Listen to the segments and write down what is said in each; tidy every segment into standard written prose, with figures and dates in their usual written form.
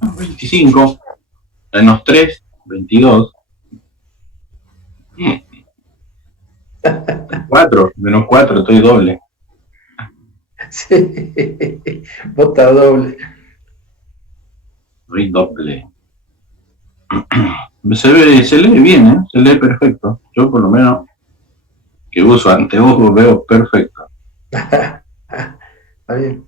$25, menos 3, $22. 4, menos 4, estoy doble. Sí, vota doble. Estoy doble. Se lee bien, ¿eh? Se lee perfecto. Yo por lo menos que uso anteojos veo perfecto. Está bien.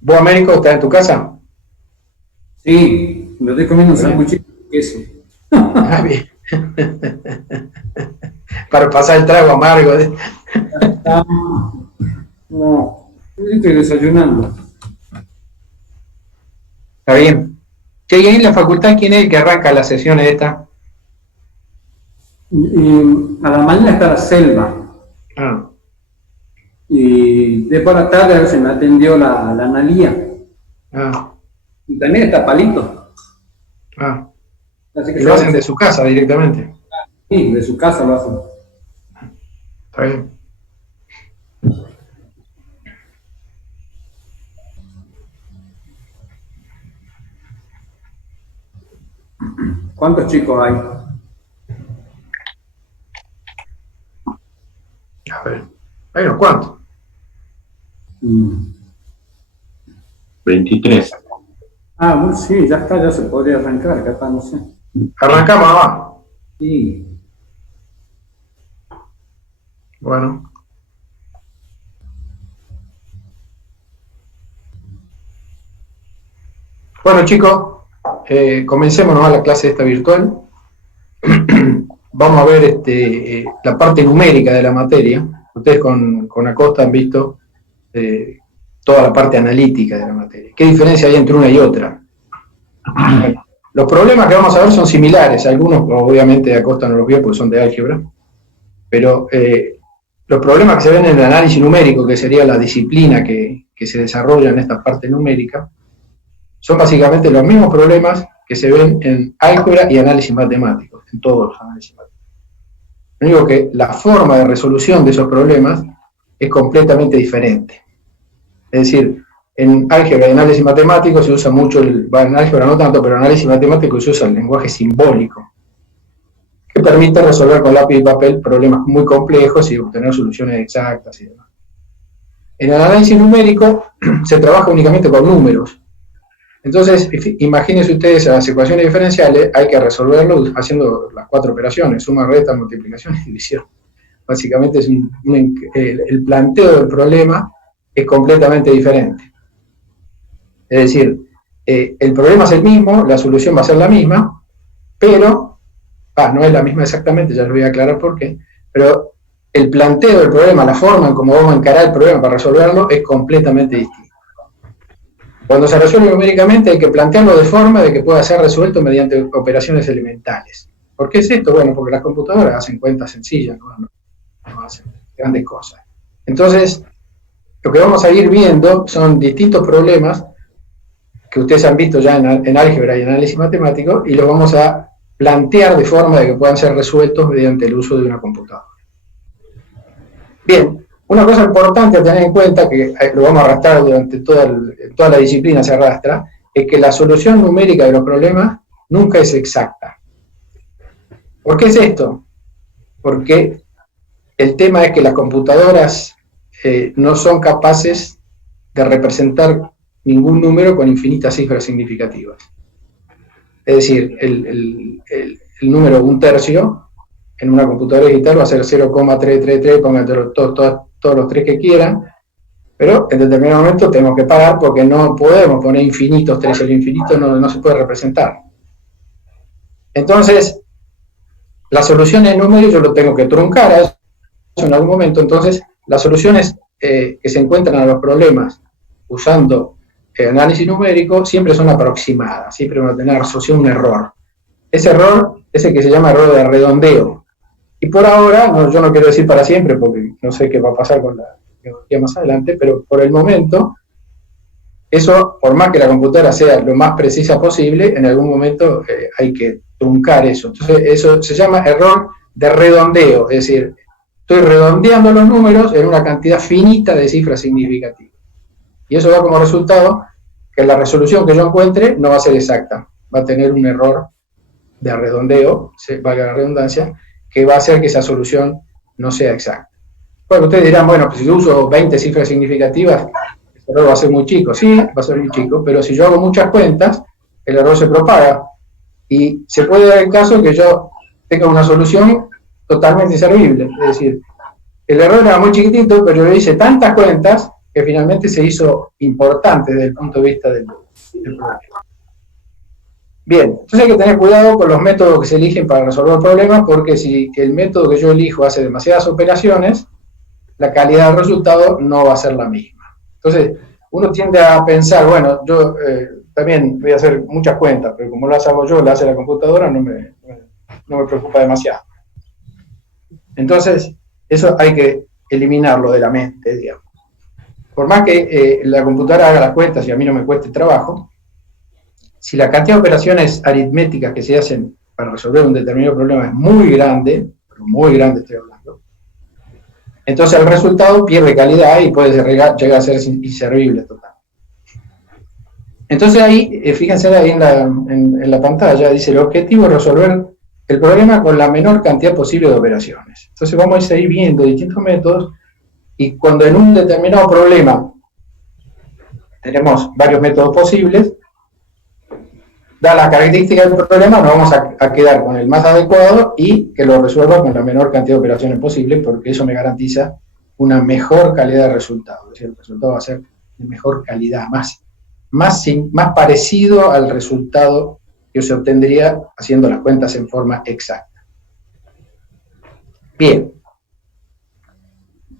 ¿Vos, Américo, estás en tu casa? Sí, me estoy comiendo un sándwich de queso. Ah, bien. Para pasar el trago amargo. No, estoy desayunando. Está bien. Che, ¿y ahí en la facultad quién es el que arranca las sesiones esta? Y a la mañana está la Selva. Ah, Y de por la tarde a veces me atendió la Analía. ah, Y también está Palito. ah. Así que Y lo hacen de su casa directamente. sí, de su casa lo hacen. Está bien. ¿Cuántos chicos hay? A ver. Hay unos cuantos. 23. Ah, bueno, sí, ya está, ya se podría arrancar, capaz, no sé. Arrancamos abajo. Sí. Bueno. Bueno, chicos, comencemos a la clase esta virtual. Vamos a ver la parte numérica de la materia. Ustedes con Acosta han visto toda la parte analítica de la materia. ¿Qué diferencia hay entre una y otra? Bueno, los problemas que vamos a ver son similares. Algunos, obviamente, Acosta no los vio porque son de álgebra. Pero los problemas que se ven en el análisis numérico, que sería la disciplina que se desarrolla en esta parte numérica, son básicamente los mismos problemas que se ven en álgebra y análisis matemático, en todos los análisis matemáticos. Lo único que la forma de resolución de esos problemas es completamente diferente. Es decir, en álgebra y análisis matemático se usa mucho, en álgebra no tanto, pero en análisis matemático se usa el lenguaje simbólico, que permite resolver con lápiz y papel problemas muy complejos y obtener soluciones exactas y demás. En el análisis numérico se trabaja únicamente con números. Entonces, imagínense ustedes las ecuaciones diferenciales, hay que resolverlo haciendo las 4 operaciones, suma, resta, multiplicación y división. Básicamente es el planteo del problema es completamente diferente. Es decir, el problema es el mismo, la solución va a ser la misma, pero, no es la misma exactamente, ya les voy a aclarar por qué, pero el planteo del problema, la forma en cómo vamos a encarar el problema para resolverlo es completamente distinto. Cuando se resuelve numéricamente hay que plantearlo de forma de que pueda ser resuelto mediante operaciones elementales. ¿Por qué es esto? Bueno, porque las computadoras hacen cuentas sencillas, no hacen grandes cosas. Entonces, lo que vamos a ir viendo son distintos problemas que ustedes han visto ya en álgebra y análisis matemático, y los vamos a plantear de forma de que puedan ser resueltos mediante el uso de una computadora. Bien. Una cosa importante a tener en cuenta, que lo vamos a arrastrar durante toda la disciplina, se arrastra, es que la solución numérica de los problemas nunca es exacta. ¿Por qué es esto? Porque el tema es que las computadoras no son capaces de representar ningún número con infinitas cifras significativas. Es decir, el número 1/3 en una computadora digital va a ser 0,333, pongan todos los 3 que quieran, pero en determinado momento tenemos que parar porque no podemos poner infinitos 3, el infinito no se puede representar. Entonces, las soluciones numéricas yo lo tengo que truncar a eso en algún momento. Entonces, las soluciones que se encuentran a los problemas usando análisis numérico siempre son aproximadas, siempre van a tener asociado un error. Ese error es el que se llama error de redondeo. Y por ahora, yo no quiero decir para siempre, porque no sé qué va a pasar con la tecnología más adelante, pero por el momento, eso, por más que la computadora sea lo más precisa posible, en algún momento hay que truncar eso. Entonces, eso se llama error de redondeo, es decir, estoy redondeando los números en una cantidad finita de cifras significativas. Y eso da como resultado que la resolución que yo encuentre no va a ser exacta, va a tener un error de redondeo, valga la redundancia, que va a hacer que esa solución no sea exacta. Bueno, ustedes dirán, bueno, pues si yo uso 20 cifras significativas, el error va a ser muy chico. Sí, va a ser muy chico, pero si yo hago muchas cuentas, el error se propaga. Y se puede dar el caso que yo tenga una solución totalmente inservible. Es decir, el error era muy chiquitito, pero yo hice tantas cuentas que finalmente se hizo importante desde el punto de vista del problema. Bien, entonces hay que tener cuidado con los métodos que se eligen para resolver problemas, porque si el método que yo elijo hace demasiadas operaciones, la calidad del resultado no va a ser la misma. Entonces, uno tiende a pensar, bueno, yo también voy a hacer muchas cuentas, pero como las hago yo, las hace la computadora, no me preocupa demasiado. Entonces, eso hay que eliminarlo de la mente, digamos. Por más que la computadora haga las cuentas y a mí no me cueste trabajo, si la cantidad de operaciones aritméticas que se hacen para resolver un determinado problema es muy grande, pero muy grande estoy hablando, entonces el resultado pierde calidad y puede llegar a ser inservible total. Entonces ahí, fíjense ahí en la pantalla, dice el objetivo es resolver el problema con la menor cantidad posible de operaciones. Entonces vamos a seguir viendo distintos métodos, y cuando en un determinado problema tenemos varios métodos posibles, da la característica del problema, nos vamos a quedar con el más adecuado y que lo resuelva con la menor cantidad de operaciones posible, porque eso me garantiza una mejor calidad de resultado. Es decir, el resultado va a ser de mejor calidad, más parecido al resultado que se obtendría haciendo las cuentas en forma exacta. Bien.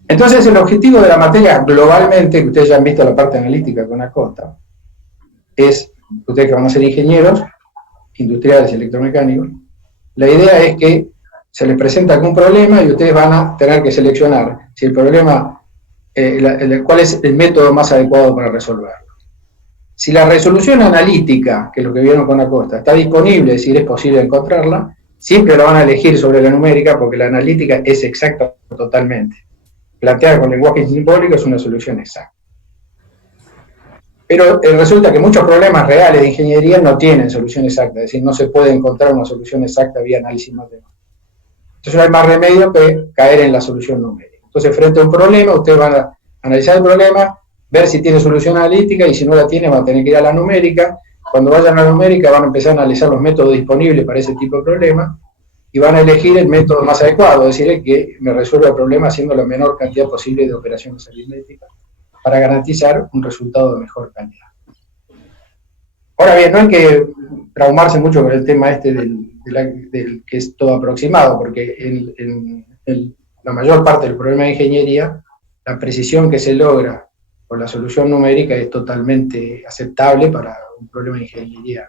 Entonces, el objetivo de la materia globalmente, que ustedes ya han visto la parte analítica con Acosta, es, ustedes que van a ser ingenieros, industriales y electromecánicos, la idea es que se les presenta algún problema y ustedes van a tener que seleccionar si el problema, cuál es el método más adecuado para resolverlo. Si la resolución analítica, que es lo que vieron con Acosta, está disponible, es decir, es posible encontrarla, siempre la van a elegir sobre la numérica porque la analítica es exacta totalmente. Planteada con lenguaje simbólico es una solución exacta. Pero resulta que muchos problemas reales de ingeniería no tienen solución exacta, es decir, no se puede encontrar una solución exacta vía análisis matemático. Entonces no hay más remedio que caer en la solución numérica. Entonces, frente a un problema, ustedes van a analizar el problema, ver si tiene solución analítica, y si no la tiene, van a tener que ir a la numérica. Cuando vayan a la numérica, van a empezar a analizar los métodos disponibles para ese tipo de problema, y van a elegir el método más adecuado, es decir, el que me resuelva el problema haciendo la menor cantidad posible de operaciones aritméticas, para garantizar un resultado de mejor calidad. Ahora bien, no hay que traumarse mucho con el tema del que es todo aproximado, porque la mayor parte del problema de ingeniería, la precisión que se logra con la solución numérica es totalmente aceptable para un problema de ingeniería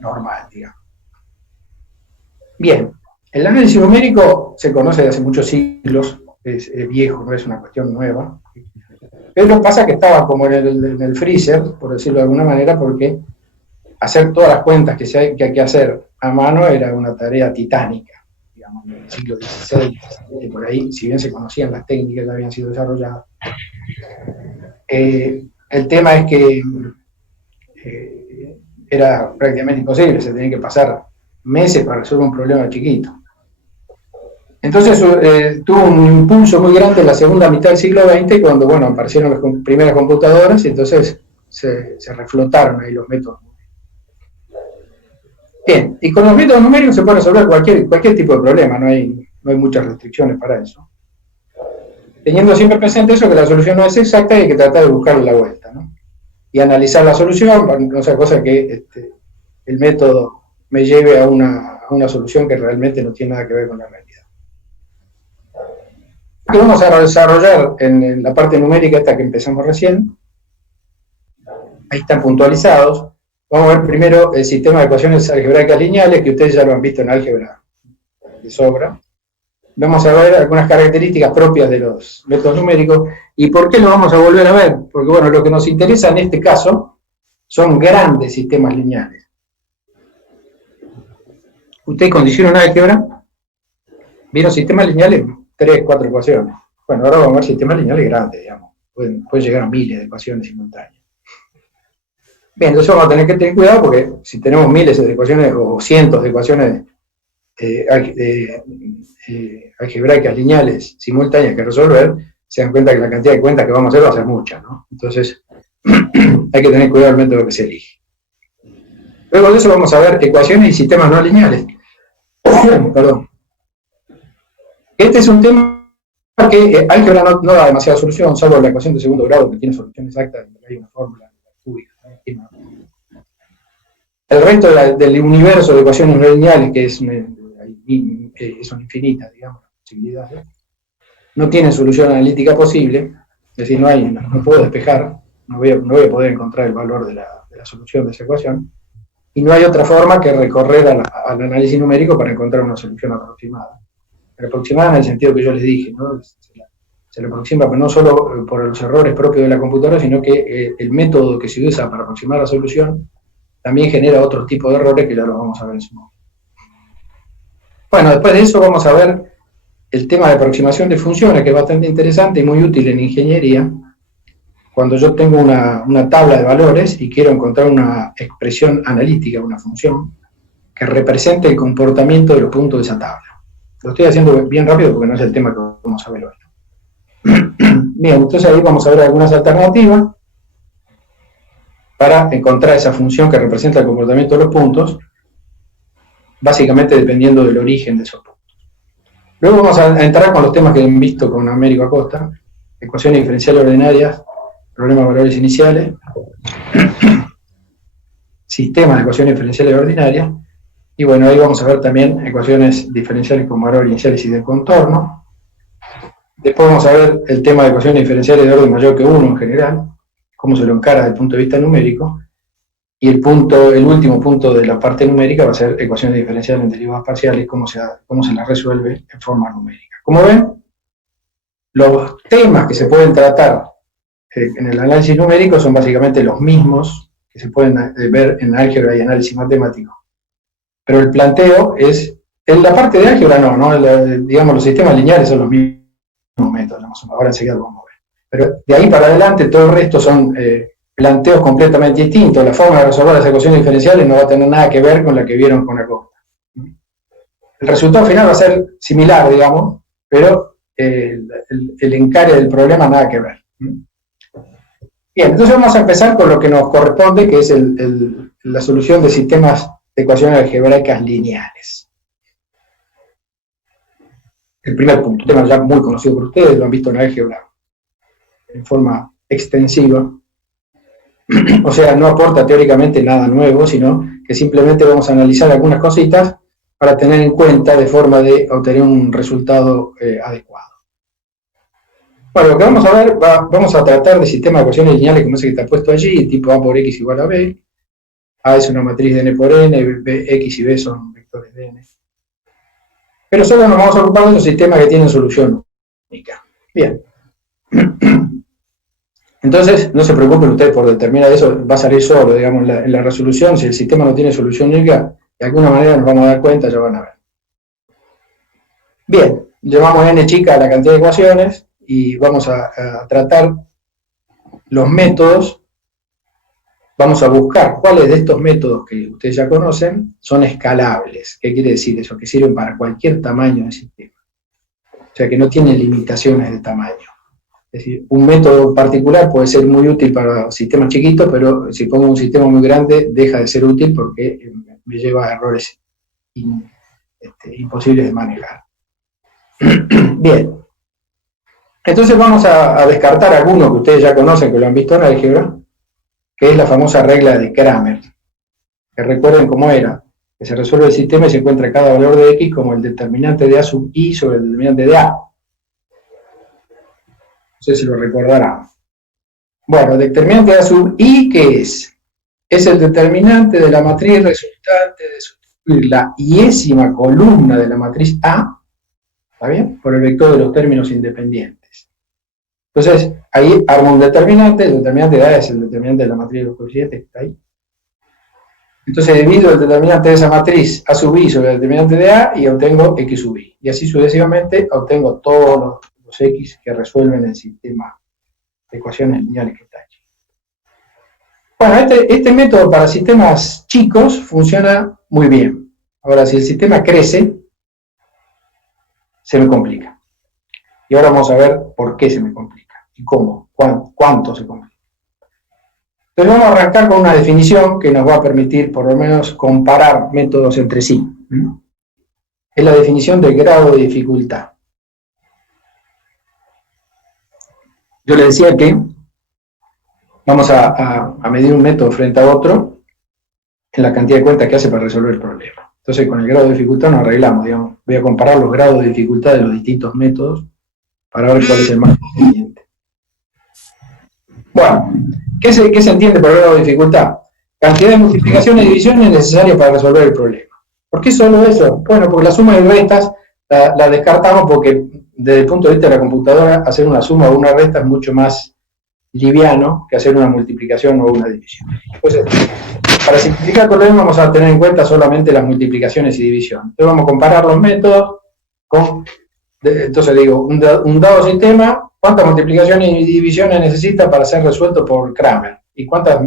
normal, digamos. Bien, el análisis numérico se conoce desde hace muchos siglos, es viejo, no es una cuestión nueva. Pero pasa que estaba como en el freezer, por decirlo de alguna manera, porque hacer todas las cuentas que hay que hacer a mano era una tarea titánica, digamos, en el siglo XVI, por ahí, si bien se conocían las técnicas que habían sido desarrolladas. El tema es que era prácticamente imposible, se tenía que pasar meses para resolver un problema chiquito. Entonces tuvo un impulso muy grande en la segunda mitad del siglo XX, cuando bueno, aparecieron las primeras computadoras, y entonces se reflotaron ahí los métodos. Bien, y con los métodos numéricos se puede resolver cualquier tipo de problema, no hay muchas restricciones para eso. Teniendo siempre presente eso, que la solución no es exacta y hay que tratar de buscarle la vuelta, ¿no? Y analizar la solución, no sea cosa que el método me lleve a una solución que realmente no tiene nada que ver con la realidad. Que vamos a desarrollar en la parte numérica esta que empezamos recién. Ahí están puntualizados. Vamos a ver primero el sistema de ecuaciones algebraicas lineales, que ustedes ya lo han visto en álgebra de sobra. Vamos a ver algunas características propias de los métodos numéricos. ¿Y por qué lo vamos a volver a ver? Porque bueno, lo que nos interesa en este caso son grandes sistemas lineales. ¿Ustedes condicionan álgebra? ¿Vieron sistemas lineales? 3, 4 ecuaciones. Bueno, ahora vamos a ver sistemas lineales grandes, digamos. Pueden llegar a miles de ecuaciones simultáneas. Bien, entonces vamos a tener que tener cuidado porque si tenemos miles de ecuaciones o cientos de ecuaciones algebraicas lineales simultáneas que resolver, se dan cuenta que la cantidad de cuentas que vamos a hacer va a ser mucha, ¿no? Entonces, hay que tener cuidado del método que se elige. Luego de eso vamos a ver ecuaciones y sistemas no lineales. Perdón. Este es un tema que álgebra no da demasiada solución, salvo la ecuación de segundo grado que tiene solución exacta, hay una fórmula cúbica. El resto del universo de ecuaciones no lineales, que son infinitas, digamos, posibilidades, no tienen solución analítica posible, es decir, no puedo despejar, no voy a poder encontrar el valor de la solución de esa ecuación, y no hay otra forma que recorrer al análisis numérico para encontrar una solución aproximada. Pero aproximada en el sentido que yo les dije, ¿no? Se le aproxima, pero no solo por los errores propios de la computadora, sino que el método que se usa para aproximar la solución también genera otro tipo de errores que ya los vamos a ver en su momento. Bueno, después de eso vamos a ver el tema de aproximación de funciones, que es bastante interesante y muy útil en ingeniería, cuando yo tengo una tabla de valores y quiero encontrar una expresión analítica, una función, que represente el comportamiento de los puntos de esa tabla. Lo estoy haciendo bien rápido porque no es el tema que vamos a ver hoy. Bien, entonces ahí vamos a ver algunas alternativas para encontrar esa función que representa el comportamiento de los puntos, básicamente dependiendo del origen de esos puntos. Luego vamos a entrar con los temas que han visto con Américo Acosta, ecuaciones diferenciales ordinarias, problemas de valores iniciales, sistemas de ecuaciones diferenciales ordinarias, y bueno, ahí vamos a ver también ecuaciones diferenciales con valores iniciales y de contorno. Después vamos a ver el tema de ecuaciones diferenciales de orden mayor que 1 en general, cómo se lo encara desde el punto de vista numérico, y el último punto de la parte numérica va a ser ecuaciones diferenciales en derivadas parciales, cómo se las resuelve en forma numérica. Como ven, los temas que se pueden tratar en el análisis numérico son básicamente los mismos que se pueden ver en álgebra y análisis matemático. Pero el planteo es, en la parte de álgebra digamos los sistemas lineales son los mismos métodos, ahora enseguida lo vamos a ver. Pero de ahí para adelante todo el resto son planteos completamente distintos. La forma de resolver las ecuaciones diferenciales no va a tener nada que ver con la que vieron con Acosta. El resultado final va a ser similar, digamos, pero el encare del problema nada que ver. Bien, entonces vamos a empezar con lo que nos corresponde, que es la solución de sistemas de ecuaciones algebraicas lineales. El primer punto, tema ya muy conocido por ustedes, lo han visto en álgebra en forma extensiva. O sea, no aporta teóricamente nada nuevo, sino que simplemente vamos a analizar algunas cositas para tener en cuenta de forma de obtener un resultado adecuado. Bueno, lo que vamos a ver, vamos a tratar de sistema de ecuaciones lineales como ese que está puesto allí, tipo A por X igual a B. A es una matriz de n por n, X y B son vectores de n. Pero solo nos vamos a ocupar de los sistemas que tienen solución única. Bien. Entonces, no se preocupen ustedes por determinar eso, va a salir solo, digamos, en la resolución. Si el sistema no tiene solución única, de alguna manera nos vamos a dar cuenta, ya van a ver. Bien, llevamos n chica a la cantidad de ecuaciones y vamos a tratar los métodos. Vamos a buscar cuáles de estos métodos que ustedes ya conocen son escalables. ¿Qué quiere decir eso? Que sirven para cualquier tamaño de sistema. O sea, que no tienen limitaciones de tamaño. Es decir, un método particular puede ser muy útil para sistemas chiquitos, pero si pongo un sistema muy grande, deja de ser útil porque me lleva a errores imposibles de manejar. Bien. Entonces vamos a descartar algunos que ustedes ya conocen, que lo han visto en álgebra, que es la famosa regla de Cramer, que recuerden cómo era, que se resuelve el sistema y se encuentra cada valor de X como el determinante de A sub I sobre el determinante de A. No sé si lo recordarán. Bueno, el determinante de A sub I, ¿qué es? Es el determinante de la matriz resultante de sustituir la iésima columna de la matriz A, ¿está bien?, por el vector de los términos independientes. Entonces, ahí armo un determinante, el determinante de A es el determinante de la matriz de los coeficientes, que está ahí. Entonces divido el determinante de esa matriz A sub I sobre el determinante de A y obtengo X sub I. Y así sucesivamente obtengo todos los X que resuelven el sistema de ecuaciones lineales que está aquí. Bueno, este método para sistemas chicos funciona muy bien. Ahora, si el sistema crece, se me complica. Y ahora vamos a ver por qué se me complica y cómo, cuánto se complica. Entonces vamos a arrancar con una definición que nos va a permitir por lo menos comparar métodos entre sí. Es la definición del grado de dificultad. Yo le decía que vamos a medir un método frente a otro en la cantidad de cuentas que hace para resolver el problema. Entonces con el grado de dificultad nos arreglamos, digamos. Voy a comparar los grados de dificultad de los distintos métodos para ver cuál es el más conveniente. Bueno, ¿qué se entiende por grado de dificultad? Cantidad de multiplicaciones y divisiones necesarias para resolver el problema. ¿Por qué solo eso? Bueno, porque las sumas y restas la descartamos porque desde el punto de vista de la computadora hacer una suma o una resta es mucho más liviano que hacer una multiplicación o una división. Entonces, para simplificar el problema vamos a tener en cuenta solamente las multiplicaciones y divisiones. Entonces vamos a comparar los métodos con, entonces digo, un dado sistema, ¿cuántas multiplicaciones y divisiones necesita para ser resuelto por Cramer? ¿Y cuántas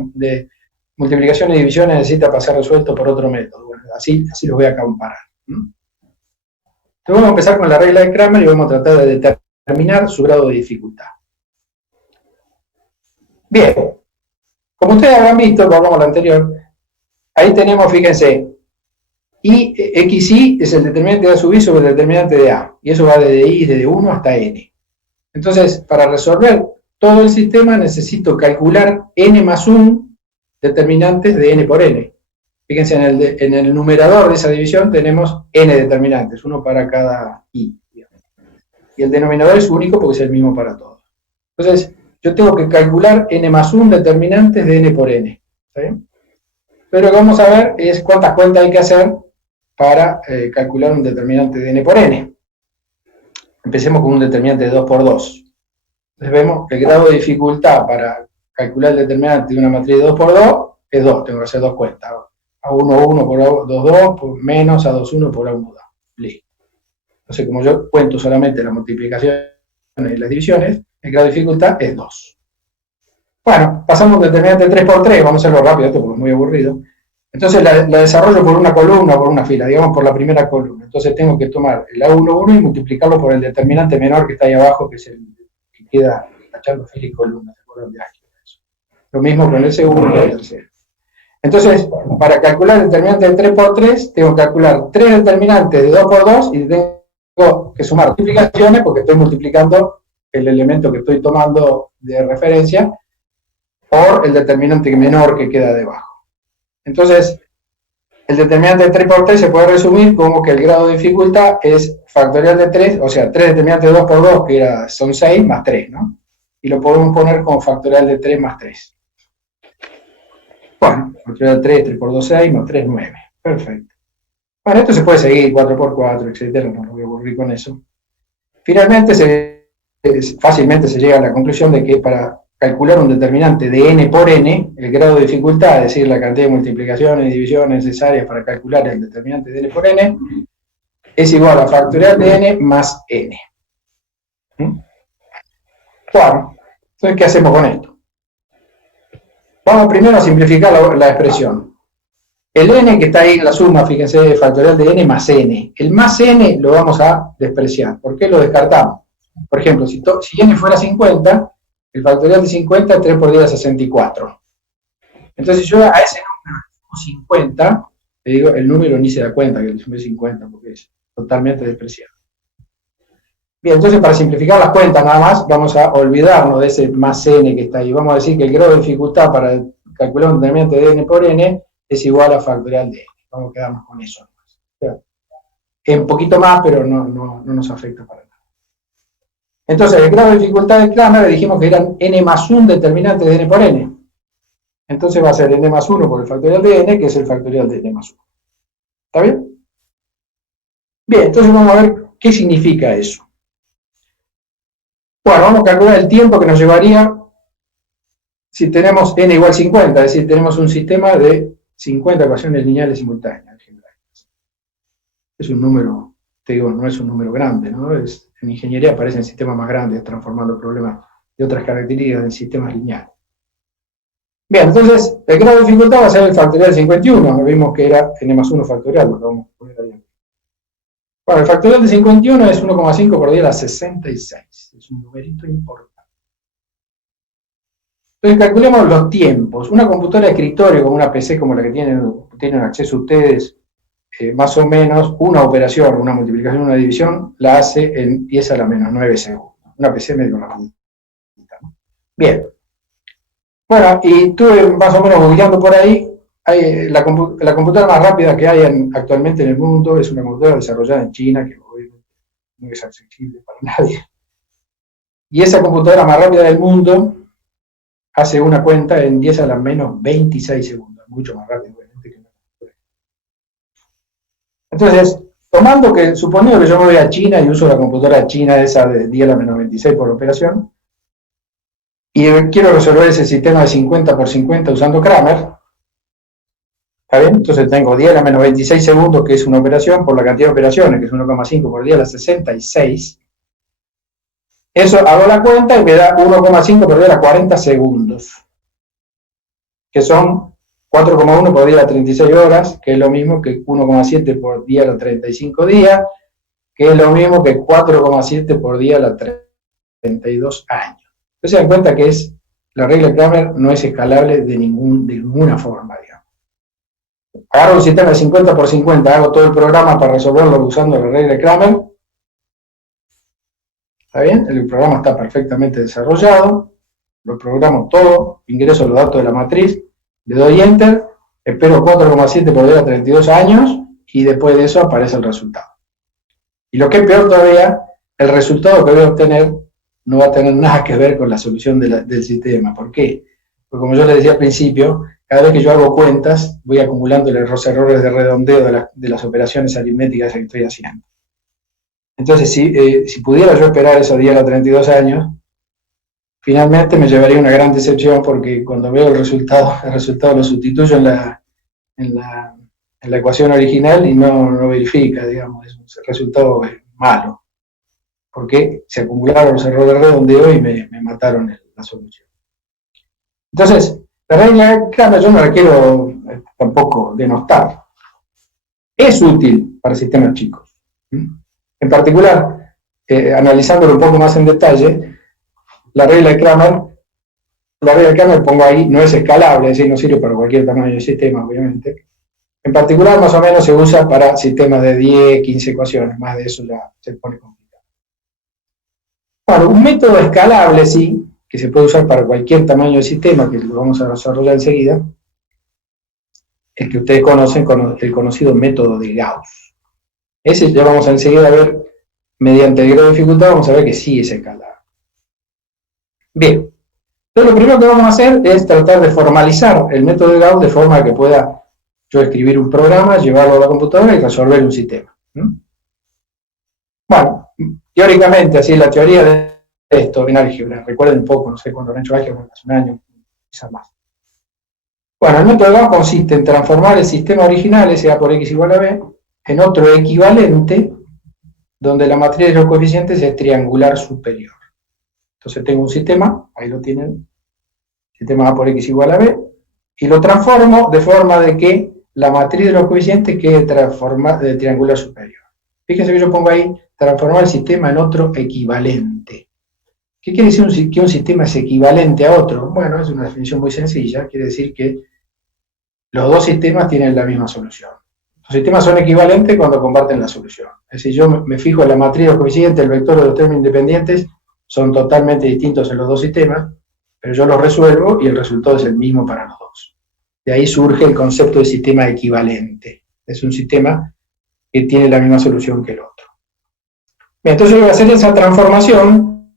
multiplicaciones y divisiones necesita para ser resuelto por otro método? Bueno, así los voy a comparar. Entonces vamos a empezar con la regla de Cramer y vamos a tratar de determinar su grado de dificultad. Bien, como ustedes habrán visto, volvamos a lo anterior, ahí tenemos, fíjense, xi es el determinante de A sub I sobre el determinante de A, y eso va desde I, desde 1 hasta n. Entonces, para resolver todo el sistema necesito calcular n más 1 determinantes de n por n. Fíjense, en el numerador de esa división tenemos n determinantes, uno para cada i. Y el denominador es único porque es el mismo para todos. Entonces, yo tengo que calcular n más 1 determinantes de n por n. ¿Está bien? Pero lo que vamos a ver es cuántas cuentas hay que hacer para calcular un determinante de n por n. Empecemos con un determinante de 2 por 2. Entonces vemos que el grado de dificultad para calcular el determinante de una matriz de 2 por 2 es 2. Tengo que hacer dos cuentas. A1, 1 por A2, 2, menos A2, 1 por A1, 2. Listo. Entonces, como yo cuento solamente las multiplicaciones y las divisiones, el grado de dificultad es 2. Bueno, pasamos del determinante 3 por 3, vamos a hacerlo rápido, esto porque es muy aburrido. Entonces la desarrollo por una columna o por una fila, digamos por la primera columna. Entonces tengo que tomar el A1, 1 y multiplicarlo por el determinante menor que está ahí abajo, que es el que queda tachando fila y columna. ¿Se acuerdan de aquí? Lo mismo con el segundo y el tercero. Entonces, para calcular el determinante de 3 por 3, tengo que calcular 3 determinantes de 2 por 2 y tengo que sumar multiplicaciones porque estoy multiplicando el elemento que estoy tomando de referencia por el determinante menor que queda debajo. Entonces, el determinante de 3 por 3 se puede resumir como que el grado de dificultad es factorial de 3, o sea, 3 determinantes de 2 por 2, que son 6, más 3, ¿no? Y lo podemos poner como factorial de 3 más 3. Bueno, factorial de 3, 3 por 2, 6, más 3, 9. Perfecto. Bueno, esto se puede seguir, 4 por 4, etcétera, no me voy a aburrir con eso. Finalmente, fácilmente se llega a la conclusión de que para calcular un determinante de n por n, el grado de dificultad, es decir, la cantidad de multiplicaciones y divisiones necesarias para calcular el determinante de n por n, es igual a factorial de n más n. Bueno, entonces, ¿qué hacemos con esto? Vamos primero a simplificar la expresión. El n que está ahí en la suma, fíjense, es factorial de n más n. El más n lo vamos a despreciar. ¿Por qué lo descartamos? Por ejemplo, si n fuera 50, el factorial de 50 es 3 por 10 a 64. Entonces yo a ese número 50, le digo, el número ni se da cuenta que es 50 porque es totalmente despreciado. Bien, entonces para simplificar las cuentas nada más, vamos a olvidarnos de ese más n que está ahí. Vamos a decir que el grado de dificultad para calcular un determinante de n por n es igual a factorial de n. Vamos a quedarnos con eso. Es un poquito más, pero no nos afecta para nada. Entonces, el grado de dificultad de Cramer dijimos que eran n más 1 determinantes de n por n. Entonces va a ser n más 1 por el factorial de n, que es el factorial de n más 1. ¿Está bien? Bien, entonces vamos a ver qué significa eso. Bueno, vamos a calcular el tiempo que nos llevaría si tenemos n igual 50, es decir, tenemos un sistema de 50 ecuaciones lineales simultáneas. Es un número, te digo, no es un número grande, ¿no? En ingeniería aparecen sistemas más grandes, transformando problemas de otras características en sistemas lineales. Bien, entonces, el grado de dificultad va a ser el factorial de 51, vimos que era n+1 factorial, lo vamos a poner ahí. Bueno, el factorial de 51 es 1,5 por 10 a la 66, es un numerito importante. Entonces calculemos los tiempos. Una computadora de escritorio con una PC como la que tienen acceso ustedes, más o menos una operación, una multiplicación, una división, la hace en 10 a la menos 9 segundos. Una PC medio rápida. Bien. Bueno, y estuve más o menos googleando por ahí. La computadora más rápida que hay actualmente en el mundo es una computadora desarrollada en China, que obviamente no es accesible para nadie. Y esa computadora más rápida del mundo hace una cuenta en 10 a la menos 26 segundos, mucho más rápido, obviamente, que una computadora. Entonces, suponiendo que yo me voy a China y uso la computadora china esa de 10 a la menos 26 por operación, y quiero resolver ese sistema de 50 por 50 usando Cramer, ¿está bien? Entonces tengo 10 a la menos 26 segundos, que es una operación, por la cantidad de operaciones, que es 1,5 por 10 a la 66. Eso hago la cuenta y me da 1,5 por 10 a la 40 segundos, que son 4,1 por 10 a la 36 horas, que es lo mismo que 1,7 por 10 a la 35 días, que es lo mismo que 4,7 por 10 a la 32 años. Entonces se dan cuenta que la regla de Cramer no es escalable de ninguna forma, digamos. Agarro un sistema de 50 por 50, hago todo el programa para resolverlo usando la regla de Cramer. ¿Está bien? El programa está perfectamente desarrollado, lo programo todo, ingreso los datos de la matriz, le doy Enter, espero 4,7 por 10 a 32 años y después de eso aparece el resultado. Y lo que es peor todavía, el resultado que voy a obtener no va a tener nada que ver con la solución del sistema. ¿Por qué? Porque como yo les decía al principio, cada vez que yo hago cuentas, voy acumulando los errores de redondeo de las operaciones aritméticas que estoy haciendo. Entonces, si pudiera yo esperar esos 10 a 32 años, finalmente me llevaría una gran decepción porque cuando veo el resultado lo sustituyo en la ecuación original y no verifica, digamos, es un resultado malo. Porque se acumularon los errores de redondeo y me mataron la solución. Entonces, la regla de Cramer yo no la quiero tampoco denostar. Es útil para sistemas chicos. En particular, analizándolo un poco más en detalle, la regla de Cramer, pongo ahí, no es escalable, es decir, no sirve para cualquier tamaño de sistema, obviamente. En particular, más o menos se usa para sistemas de 10, 15 ecuaciones, más de eso ya se pone complicado. Bueno, un método escalable, sí, que se puede usar para cualquier tamaño de sistema, que lo vamos a desarrollar enseguida, es que ustedes conocen el conocido método de Gauss. Ese ya vamos a enseguida a ver, mediante el grado de dificultad, vamos a ver que sí es escalable. Bien, entonces lo primero que vamos a hacer es tratar de formalizar el método de Gauss de forma que pueda yo escribir un programa, llevarlo a la computadora y resolver un sistema. Bueno, teóricamente, así la teoría de esto en álgebra, recuerden un poco, no sé cuándo han hecho álgebra, hace un año, quizás más. Bueno, el método de Gauss consiste en transformar el sistema original, S A por X igual a B, en otro equivalente, donde la matriz de los coeficientes es triangular superior. Entonces tengo un sistema, ahí lo tienen, sistema A por X igual a B, y lo transformo de forma de que la matriz de los coeficientes quede de triangular superior. Fíjense que yo pongo ahí, transformar el sistema en otro equivalente. ¿Qué quiere decir que un sistema es equivalente a otro? Bueno, es una definición muy sencilla, quiere decir que los dos sistemas tienen la misma solución. Los sistemas son equivalentes cuando comparten la solución. Es decir, yo me fijo en la matriz de los coeficientes, el vector de los términos independientes, son totalmente distintos en los dos sistemas, pero yo los resuelvo y el resultado es el mismo para los dos. De ahí surge el concepto de sistema equivalente. Es un sistema que tiene la misma solución que el otro. Bien, entonces yo voy a hacer esa transformación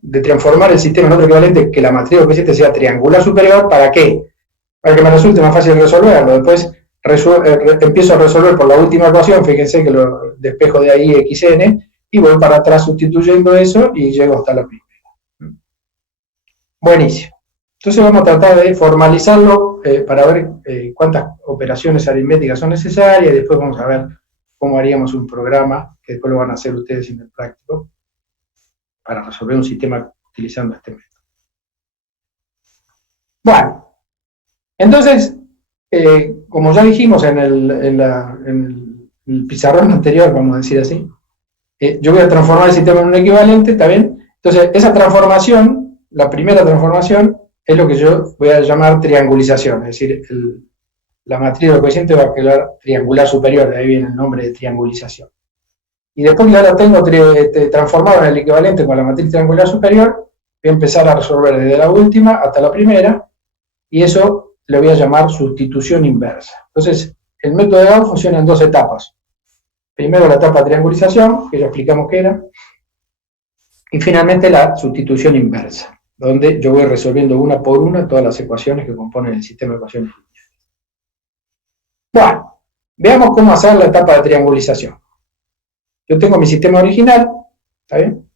de transformar el sistema en otro equivalente, que la matriz de los coeficientes sea triangular superior. ¿Para qué? Para que me resulte más fácil resolverlo. Después empiezo a resolver por la última ecuación, fíjense que lo despejo de ahí xn, y voy para atrás sustituyendo eso y llego hasta la primera. Buenísimo. Entonces vamos a tratar de formalizarlo para ver cuántas operaciones aritméticas son necesarias y después vamos a ver cómo haríamos un programa, que después lo van a hacer ustedes en el práctico, para resolver un sistema utilizando este método. Bueno, entonces, como ya dijimos en el pizarrón anterior, vamos a decir así, yo voy a transformar el sistema en un equivalente, ¿está bien? Entonces, esa transformación, la primera transformación, es lo que yo voy a llamar triangulización, es decir, la matriz del coeficiente va a quedar triangular superior, de ahí viene el nombre de triangulización. Y después que ya la tengo transformado en el equivalente con la matriz triangular superior, voy a empezar a resolver desde la última hasta la primera, y eso le voy a llamar sustitución inversa. Entonces, el método de Gauss funciona en dos etapas. Primero la etapa de triangulización, que ya explicamos qué era, y finalmente la sustitución inversa, donde yo voy resolviendo una por una todas las ecuaciones que componen el sistema de ecuaciones lineales. Bueno, veamos cómo hacer la etapa de triangulización. Yo tengo mi sistema original, ¿está bien?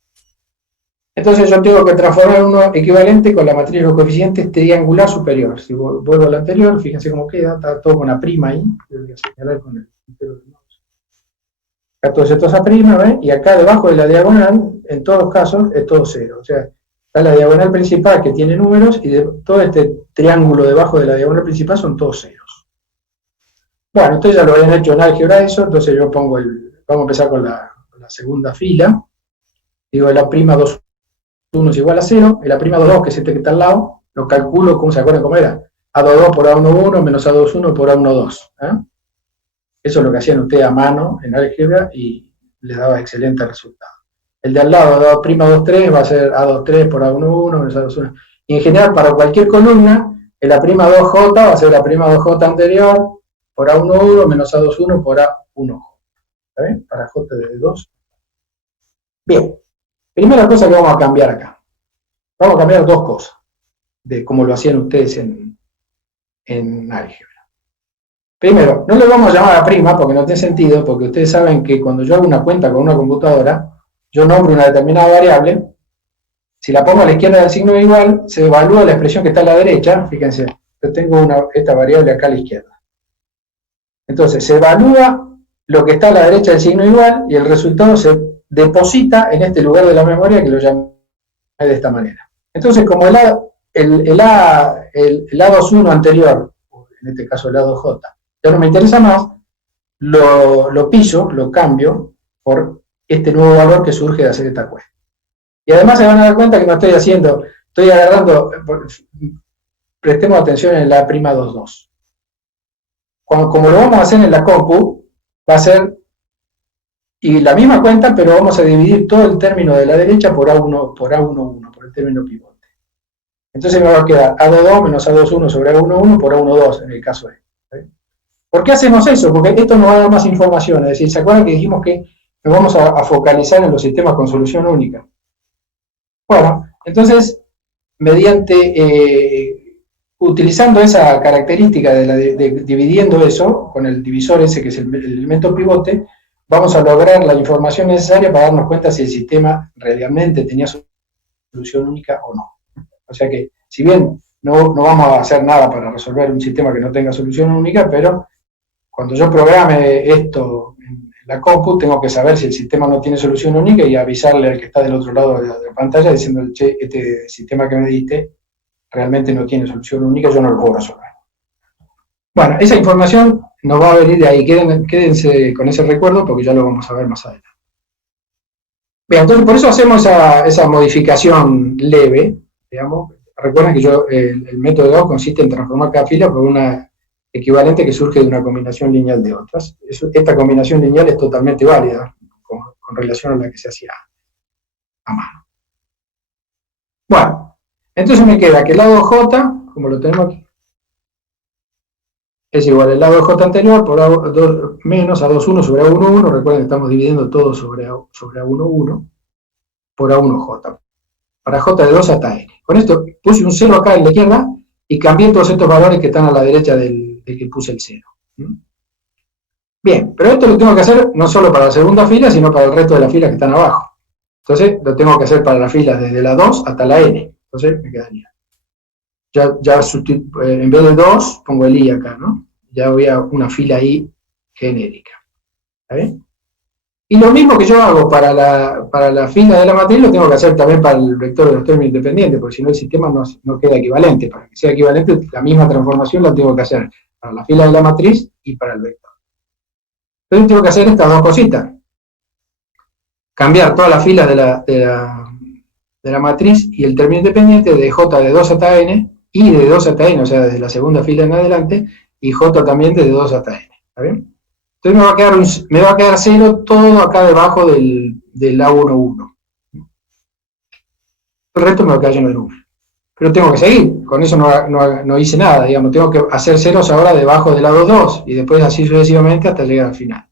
Entonces yo tengo que transformar uno equivalente con la matriz de los coeficientes triangular superior. Si vuelvo al anterior, fíjense cómo queda, está todo con A' ahí, yo voy a señalar con el puntero del mouse. Acá todo esto es A', ¿ven? Y acá debajo de la diagonal, en todos los casos, es todo cero. O sea, está la diagonal principal que tiene números y todo este triángulo debajo de la diagonal principal son todos ceros. Bueno, ustedes ya lo habían hecho en álgebra eso, entonces yo pongo vamos a empezar con la segunda fila. Digo, el A'2, 1 es igual a 0, el A'2, que es este que está al lado, lo calculo, ¿cómo se acuerdan cómo era? A22 por A11 menos A21 por A12. Eso es lo que hacían ustedes a mano en álgebra y les daba excelente resultado. El de al lado, A'23, va a ser A23 por A11 menos A21. Y en general, para cualquier columna, el A'2J va a ser la A'2J anterior por A11 menos A21 por A1J. ¿Está bien? Para J de 2. Bien. Primera cosa que vamos a cambiar acá. Vamos a cambiar dos cosas, de cómo lo hacían ustedes en álgebra. Primero, no le vamos a llamar a prima porque no tiene sentido, porque ustedes saben que cuando yo hago una cuenta con una computadora, yo nombro una determinada variable, si la pongo a la izquierda del signo de igual, se evalúa la expresión que está a la derecha, fíjense, yo tengo esta variable acá a la izquierda. Entonces, se evalúa lo que está a la derecha del signo de igual y el resultado se deposita en este lugar de la memoria que lo llamé de esta manera. Entonces, como el A21 anterior, en este caso el A2J, ya no me interesa más, lo piso, lo cambio por este nuevo valor que surge de hacer esta cuenta. Y además se van a dar cuenta que no estoy agarrando, prestemos atención en la A'22. Como lo vamos a hacer en la compu, va a ser y la misma cuenta, pero vamos a dividir todo el término de la derecha por A11, por el término pivote. Entonces me va a quedar A22 menos A21 sobre A11 por A12 en el caso este. ¿Sí? ¿Por qué hacemos eso? Porque esto nos va a dar más información. Es decir, ¿se acuerdan que dijimos que nos vamos a focalizar en los sistemas con solución única? Bueno, entonces, utilizando esa característica de dividiendo eso, con el divisor ese que es el elemento pivote, vamos a lograr la información necesaria para darnos cuenta si el sistema realmente tenía solución única o no. O sea que, si bien no vamos a hacer nada para resolver un sistema que no tenga solución única, pero cuando yo programe esto en la compu, tengo que saber si el sistema no tiene solución única y avisarle al que está del otro lado de la pantalla diciendo, che, este sistema que me diste realmente no tiene solución única, yo no lo puedo resolver. Bueno, esa información nos va a venir de ahí, quédense con ese recuerdo porque ya lo vamos a ver más adelante. Bien, entonces por eso hacemos esa modificación leve, digamos. Recuerden que el método de Gauss consiste en transformar cada fila por una equivalente que surge de una combinación lineal de otras. Esta combinación lineal es totalmente válida con relación a la que se hacía a mano. Bueno, entonces me queda que el lado J, como lo tenemos aquí, es igual al lado J anterior por A2 menos A21 sobre A11, recuerden que estamos dividiendo todo sobre A11 por A1J, para J de 2 hasta N. Con esto puse un 0 acá en la izquierda y cambié todos estos valores que están a la derecha del que puse el 0. Bien, pero esto lo tengo que hacer no solo para la segunda fila, sino para el resto de las filas que están abajo. Entonces lo tengo que hacer para las filas desde la 2 hasta la N. Entonces me quedaría en vez de 2, pongo el I acá, ¿no? Ya voy a una fila I genérica. ¿Está bien? Y lo mismo que yo hago para la fila de la matriz, lo tengo que hacer también para el vector de los términos independientes, porque si no el sistema no queda equivalente. Para que sea equivalente, la misma transformación la tengo que hacer para la fila de la matriz y para el vector. Entonces tengo que hacer estas dos cositas. Cambiar toda la fila de la matriz y el término independiente de J de 2 hasta N, y de 2 hasta N, o sea, desde la segunda fila en adelante, y J también de 2 hasta N. ¿Está bien? Entonces me va a quedar 0 todo acá debajo del A11. El resto me va a quedar lleno de números. Pero tengo que seguir, con eso no hice nada, digamos, tengo que hacer ceros ahora debajo del A22, y después así sucesivamente hasta llegar al final.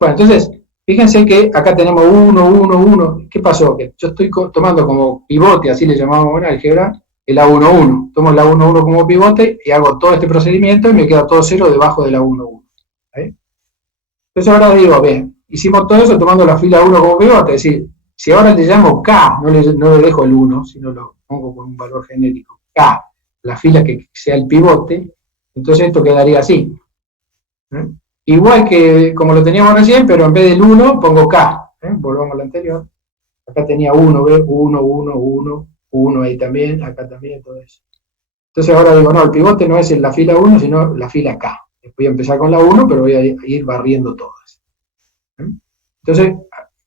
Bueno, entonces, fíjense que acá tenemos 1, 1, 1. ¿Qué pasó? Que yo estoy tomando como pivote, así le llamamos en álgebra, el A11. Tomo el A11 como pivote y hago todo este procedimiento y me queda todo 0 debajo del A11. ¿Sí? Entonces ahora digo, bien, hicimos todo eso tomando la fila 1 como pivote, es decir, si ahora le llamo K, no le dejo el 1, sino lo pongo con un valor genérico, K, la fila que sea el pivote, entonces esto quedaría así. ¿Eh? Igual que como lo teníamos recién, pero en vez del 1 pongo K. Volvamos a la anterior. Acá tenía 1, ¿ves? 1, 1, 1, 1 ahí también, acá también, todo eso. Entonces ahora digo, no, el pivote no es en la fila 1, sino la fila K. Voy a empezar con la 1, pero voy a ir barriendo todas. Entonces,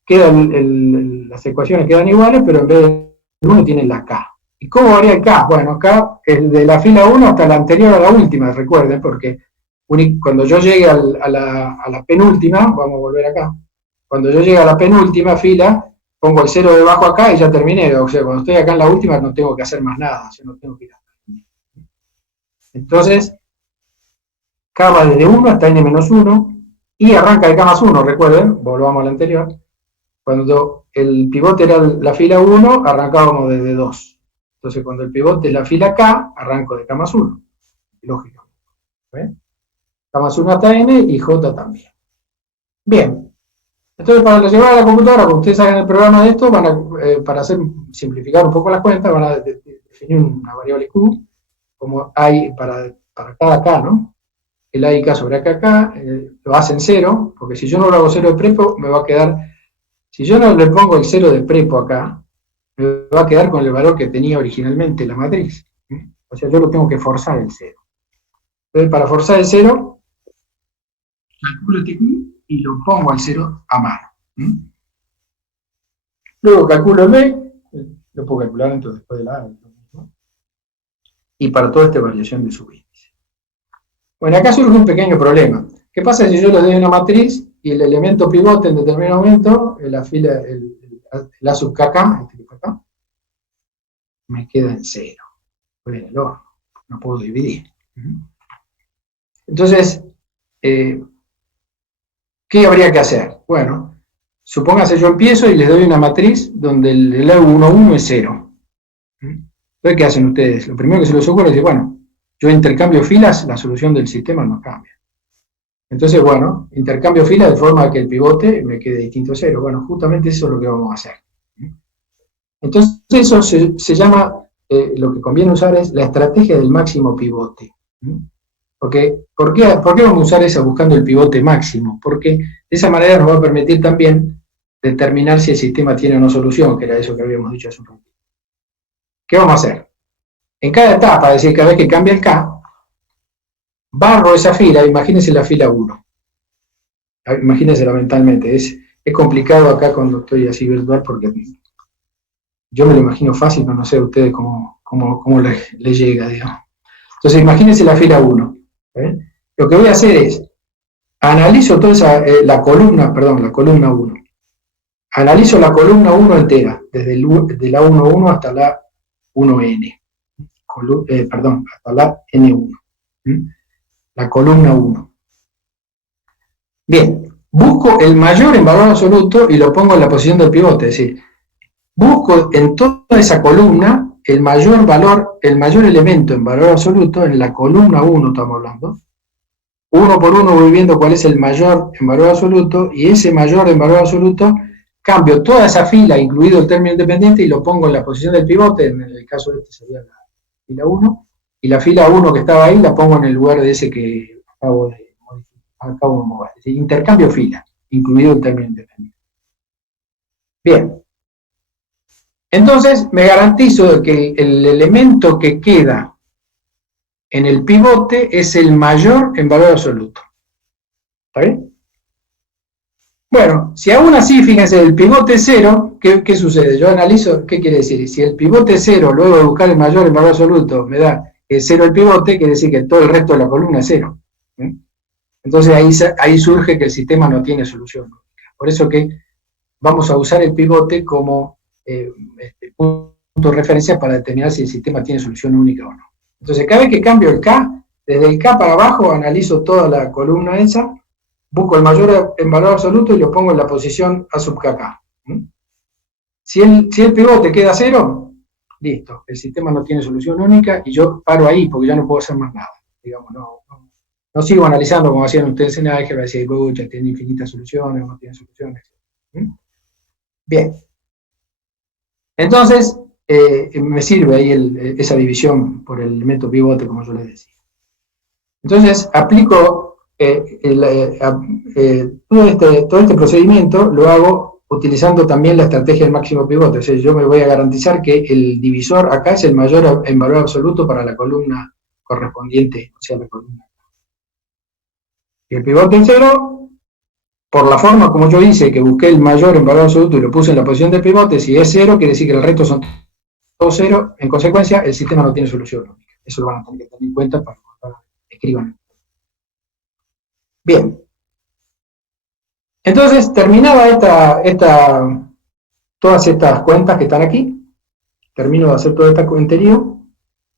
las ecuaciones quedan iguales, pero en vez de 1 tienen la K. ¿Y cómo varía el K? Bueno, K es de la fila 1 hasta la anterior a la última, recuerden, porque cuando yo llegue a la penúltima, vamos a volver acá, cuando yo llegue a la penúltima fila, pongo el 0 debajo acá y ya terminé. O sea, cuando estoy acá en la última no tengo que hacer más nada, o sea, no tengo que ir hasta ahí. Entonces, K va desde 1 hasta n-1 y arranca de K más 1, recuerden, volvamos a la anterior. Cuando el pivote era la fila 1, arrancábamos desde 2. Entonces, cuando el pivote es la fila K, arranco de K más 1. Lógico. ¿Ven? K más 1 hasta n y J también. Bien. Entonces, para llevar a la computadora, cuando ustedes hagan el programa de esto, para simplificar un poco las cuentas, van a definir una variable Q, como hay para cada K, ¿no? El A y K sobre AKK, lo hacen 0, porque si yo no lo hago 0 de prepo, me va a quedar, si yo no le pongo el 0 de prepo acá, me va a quedar con el valor que tenía originalmente la matriz. O sea, yo lo tengo que forzar el 0. Entonces, para forzar el 0, calculo este Q y lo pongo al 0 a mano. Luego calculo el B, lo puedo calcular entonces después de la A. Y para toda esta variación de subíndice. Bueno, acá surge un pequeño problema. ¿Qué pasa si yo le doy una matriz y el elemento pivote en determinado momento, la fila, la sub KK, me queda en 0? Pues en el horno, no puedo dividir. Entonces, ¿qué habría que hacer? Bueno, supóngase yo empiezo y les doy una matriz donde el E11 es 0. Entonces, ¿qué hacen ustedes? Lo primero que se les ocurre es decir, bueno, yo intercambio filas, la solución del sistema no cambia. Entonces, bueno, intercambio filas de forma que el pivote me quede distinto a 0. Bueno, justamente eso es lo que vamos a hacer. Entonces, eso se llama, lo que conviene usar es la estrategia del máximo pivote. Porque, ¿por qué vamos a usar esa buscando el pivote máximo? Porque de esa manera nos va a permitir también determinar si el sistema tiene o no solución, que era eso que habíamos dicho hace un ratito. ¿Qué vamos a hacer? En cada etapa, es decir, cada vez que cambia el K, barro esa fila, imagínense la fila 1. Imagínensela mentalmente, es complicado acá cuando estoy así virtual porque yo me lo imagino fácil, pero no sé a ustedes cómo les llega, digamos. Entonces, imagínense la fila 1. Lo que voy a hacer es, analizo toda esa, la columna 1. Analizo la columna 1 entera, desde la 1.1 hasta la 1n. Hasta la N1. La columna 1. Bien, busco el mayor en valor absoluto y lo pongo en la posición del pivote, es decir, busco en toda esa columna el mayor elemento en valor absoluto, en la columna 1 estamos hablando. Uno por uno voy viendo cuál es el mayor en valor absoluto, y ese mayor en valor absoluto cambio toda esa fila, incluido el término independiente, y lo pongo en la posición del pivote, en el caso de este sería la fila 1, y la fila 1 que estaba ahí la pongo en el lugar de ese que acabo de mover. Es decir, intercambio fila, incluido el término independiente. Bien. Entonces, me garantizo que el elemento que queda en el pivote es el mayor en valor absoluto. ¿Está bien? Bueno, si aún así, fíjense, el pivote 0, ¿qué sucede? Yo analizo, ¿qué quiere decir? Si el pivote 0, luego de buscar el mayor en valor absoluto, me da 0 el pivote, quiere decir que todo el resto de la columna es 0. Entonces ahí surge que el sistema no tiene solución. Por eso que vamos a usar el pivote como punto de referencia para determinar si el sistema tiene solución única o no. Entonces, cada vez que cambio el K, desde el K para abajo analizo toda la columna esa, busco el mayor en valor absoluto y lo pongo en la posición A sub KK. Si el pivote queda 0, listo, el sistema no tiene solución única y yo paro ahí porque ya no puedo hacer más nada. Digamos, no sigo analizando como hacían ustedes en álgebra, decir, ya tiene infinitas soluciones o no tiene soluciones. Bien. Entonces, me sirve ahí esa división por el elemento pivote, como yo les decía. Entonces, aplico todo este procedimiento, lo hago utilizando también la estrategia del máximo pivote. O sea, yo me voy a garantizar que el divisor acá es el mayor en valor absoluto para la columna correspondiente, o sea, la columna. Y el pivote en 0, por la forma como yo hice, que busqué el mayor en valor absoluto y lo puse en la posición del pivote, si es 0, quiere decir que el resto son todos 0, en consecuencia, el sistema no tiene solución. Eso lo van a tener que tener en cuenta para que escriban. Bien. Entonces, terminada todas estas cuentas que están aquí, termino de hacer toda esta cuentería,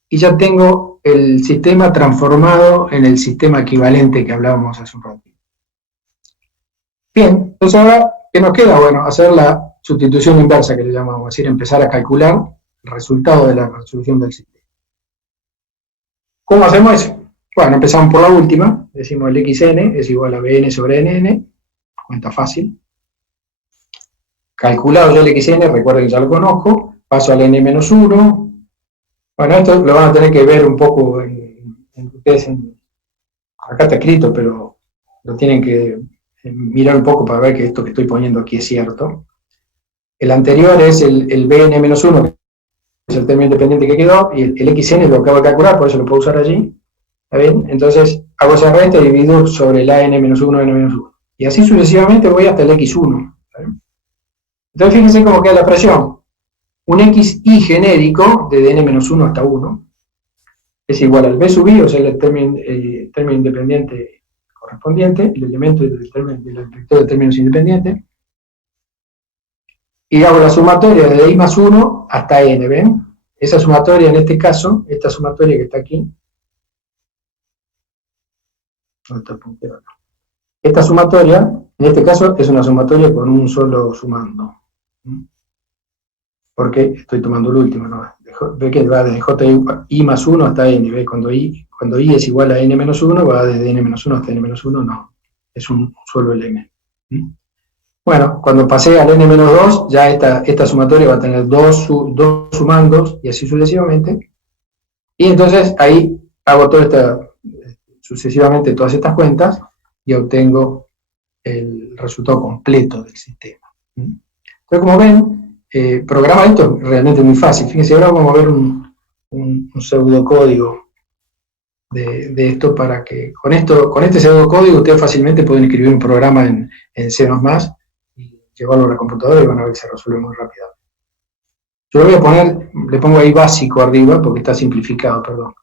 y ya tengo el sistema transformado en el sistema equivalente que hablábamos hace un rato. Bien, entonces ahora, ¿qué nos queda? Bueno, hacer la sustitución inversa, que le llamamos, es decir, empezar a calcular el resultado de la resolución del sistema. ¿Cómo hacemos eso? Bueno, empezamos por la última, decimos el xn es igual a bn sobre nn, cuenta fácil. Calculado ya el xn, recuerden que ya lo conozco, paso al n-1. Bueno, esto lo van a tener que ver un poco ustedes acá está escrito, pero lo tienen que mirar un poco para ver que esto que estoy poniendo aquí es cierto. El anterior es el bn-1, que es el término independiente que quedó, y el xn lo acabo de calcular, por eso lo puedo usar allí. ¿Está bien? Entonces hago esa resta y divido sobre el an-1, n-1. Y así sucesivamente voy hasta el x1. ¿Está bien? Entonces fíjense cómo queda la expresión. Un xi genérico, de n-1 hasta 1, es igual al b sub i, o sea, el término independiente correspondiente, el elemento del vector de términos independientes, y hago la sumatoria desde i más 1 hasta n, ¿ven? Esa sumatoria en este caso, esta sumatoria que está aquí, esta sumatoria, en este caso, es una sumatoria con un solo sumando. Porque estoy tomando el último, ¿no? Ve que va desde ji más 1 hasta n, ¿ve? Cuando i es igual a n menos 1, va desde n menos 1 hasta n menos 1, no. Es un solo elemento. Bueno, cuando pasé al n menos 2, ya esta sumatoria va a tener dos sumandos, y así sucesivamente. Y entonces ahí hago sucesivamente todas estas cuentas, y obtengo el resultado completo del sistema. Entonces, como ven, programar esto es realmente muy fácil. Fíjense, ahora vamos a ver un pseudocódigo de esto para que con este pseudocódigo ustedes fácilmente pueden escribir un programa en C++ y llevarlo a la computadora y van a ver que se resuelve muy rápido. Yo le pongo ahí básico arriba porque está simplificado, perdón.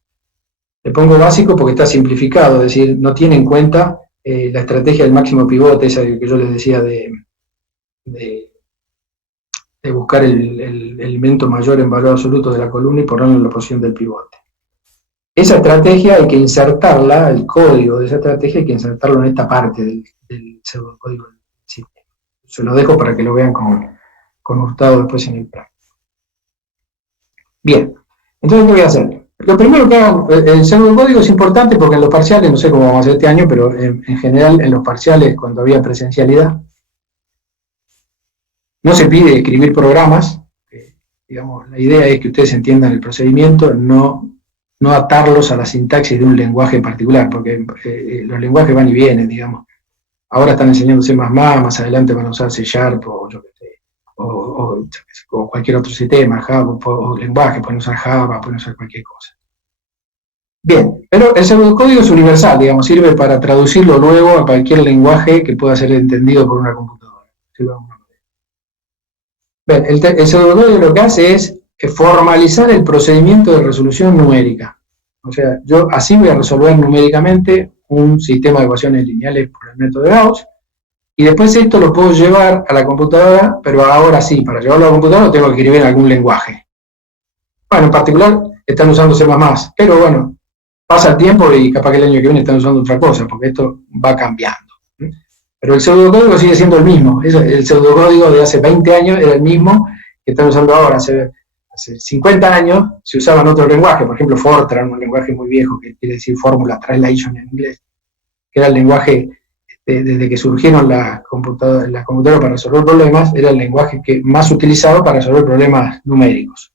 Le pongo básico porque está simplificado, es decir, no tiene en cuenta la estrategia del máximo pivote, esa que yo les decía de buscar el elemento mayor en valor absoluto de la columna y ponerlo en la posición del pivote. Esa estrategia hay que insertarla, el código de esa estrategia hay que insertarlo en esta parte del pseudocódigo del sistema. Se lo dejo para que lo vean con Gustavo después en el práctico. Bien, entonces ¿qué voy a hacer? Lo primero que hagan, el pseudocódigo es importante porque en los parciales, no sé cómo vamos a hacer este año, pero en general en los parciales, cuando había presencialidad, no se pide escribir programas, digamos, la idea es que ustedes entiendan el procedimiento, no no atarlos a la sintaxis de un lenguaje en particular, porque los lenguajes van y vienen, digamos. Ahora están enseñando C++, más adelante van a usar C# o yo qué sé, o cualquier otro sistema, Java, o lenguaje, pueden usar Java, pueden usar cualquier cosa. Bien, pero el pseudocódigo es universal, digamos, sirve para traducirlo luego a cualquier lenguaje que pueda ser entendido por una computadora. Bien, el pseudocódigo lo que hace es formalizar el procedimiento de resolución numérica. O sea, yo así voy a resolver numéricamente un sistema de ecuaciones lineales por el método de Gauss, y después esto lo puedo llevar a la computadora, pero ahora sí, para llevarlo a la computadora tengo que escribir en algún lenguaje. Bueno, en particular están usando C++, pero bueno, pasa el tiempo y capaz que el año que viene están usando otra cosa, porque esto va cambiando. Pero el pseudocódigo sigue siendo el mismo. El pseudocódigo de hace 20 años era el mismo que están usando ahora. Hace 50 años se usaba en otro lenguaje, por ejemplo Fortran, un lenguaje muy viejo que quiere decir Fórmula Translation en inglés, que era el lenguaje, desde que surgieron las computadoras para resolver problemas, era el lenguaje que más utilizado para resolver problemas numéricos.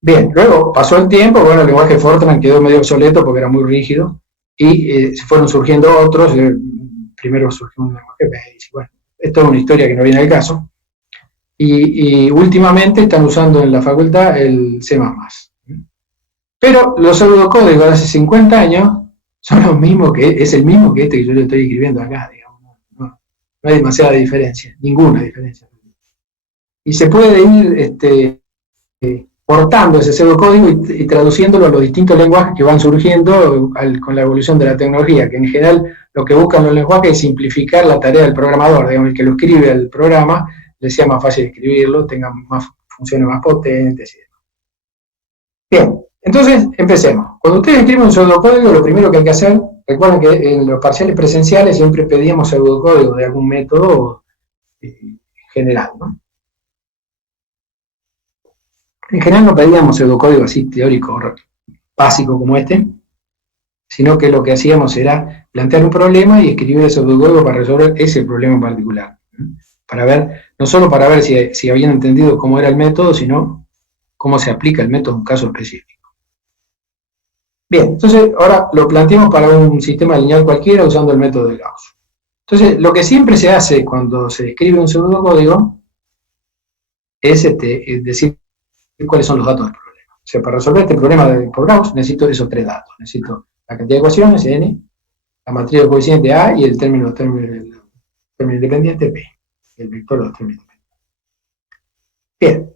Bien, luego pasó el tiempo, bueno, el lenguaje Fortran quedó medio obsoleto porque era muy rígido, y se fueron surgiendo otros. Primero surgió un lenguaje Basic, bueno, esto es una historia que no viene al caso, y últimamente están usando en la facultad el C++. Pero los pseudocódigos de hace 50 años son los mismos es el mismo que este que yo le estoy escribiendo acá, digamos. No hay demasiada diferencia, ninguna diferencia. Y se puede ir portando ese pseudocódigo y traduciéndolo a los distintos lenguajes que van surgiendo con la evolución de la tecnología, que en general lo que buscan los lenguajes es simplificar la tarea del programador, digamos, el que lo escribe al programa le sea más fácil escribirlo, tenga más funciones más potentes y demás. Bien, entonces empecemos. Cuando ustedes escriben un pseudocódigo, lo primero que hay que hacer, recuerden que en los parciales presenciales siempre pedíamos pseudocódigo de algún método general, ¿no? En general no pedíamos pseudocódigo así teórico básico como este, sino que lo que hacíamos era plantear un problema y escribir el pseudocódigo para resolver ese problema en particular. Para ver, no solo para ver si habían entendido cómo era el método, sino cómo se aplica el método en un caso específico. Bien, entonces ahora lo planteamos para un sistema lineal cualquiera usando el método de Gauss. Entonces, lo que siempre se hace cuando se escribe un pseudocódigo es decir cuáles son los datos del problema. O sea, para resolver este problema por Gauss necesito esos tres datos. Necesito la cantidad de ecuaciones, n, la matriz de coeficiente A y el término independiente B. El vector de los términos independientes. Bien.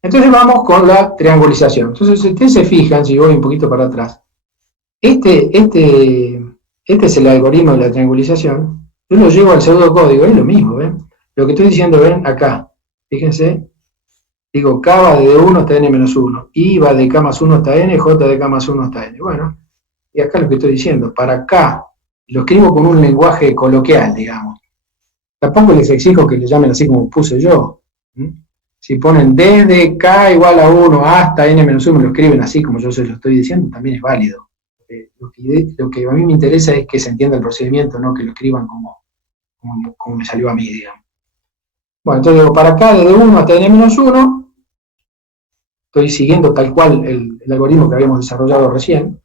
Entonces vamos con la triangulización. Entonces, si ustedes se fijan, si voy un poquito para atrás, este es el algoritmo de la triangulización. Yo lo llevo al pseudocódigo, es lo mismo, ¿ven? Lo que estoy diciendo, ven, acá. Fíjense. Digo, K va de 1 hasta n-1, I va de K más 1 hasta n, J de K más 1 hasta n. Bueno, y acá lo que estoy diciendo, para K, lo escribo con un lenguaje coloquial, digamos. Tampoco les exijo que le llamen así como puse yo. Si ponen desde K igual a 1 hasta n-1, me lo escriben así como yo se lo estoy diciendo, también es válido. Lo que a mí me interesa es que se entienda el procedimiento, no que lo escriban como me salió a mí, digamos. Bueno, entonces digo, para K desde 1 hasta n-1, estoy siguiendo tal cual el algoritmo que habíamos desarrollado recién.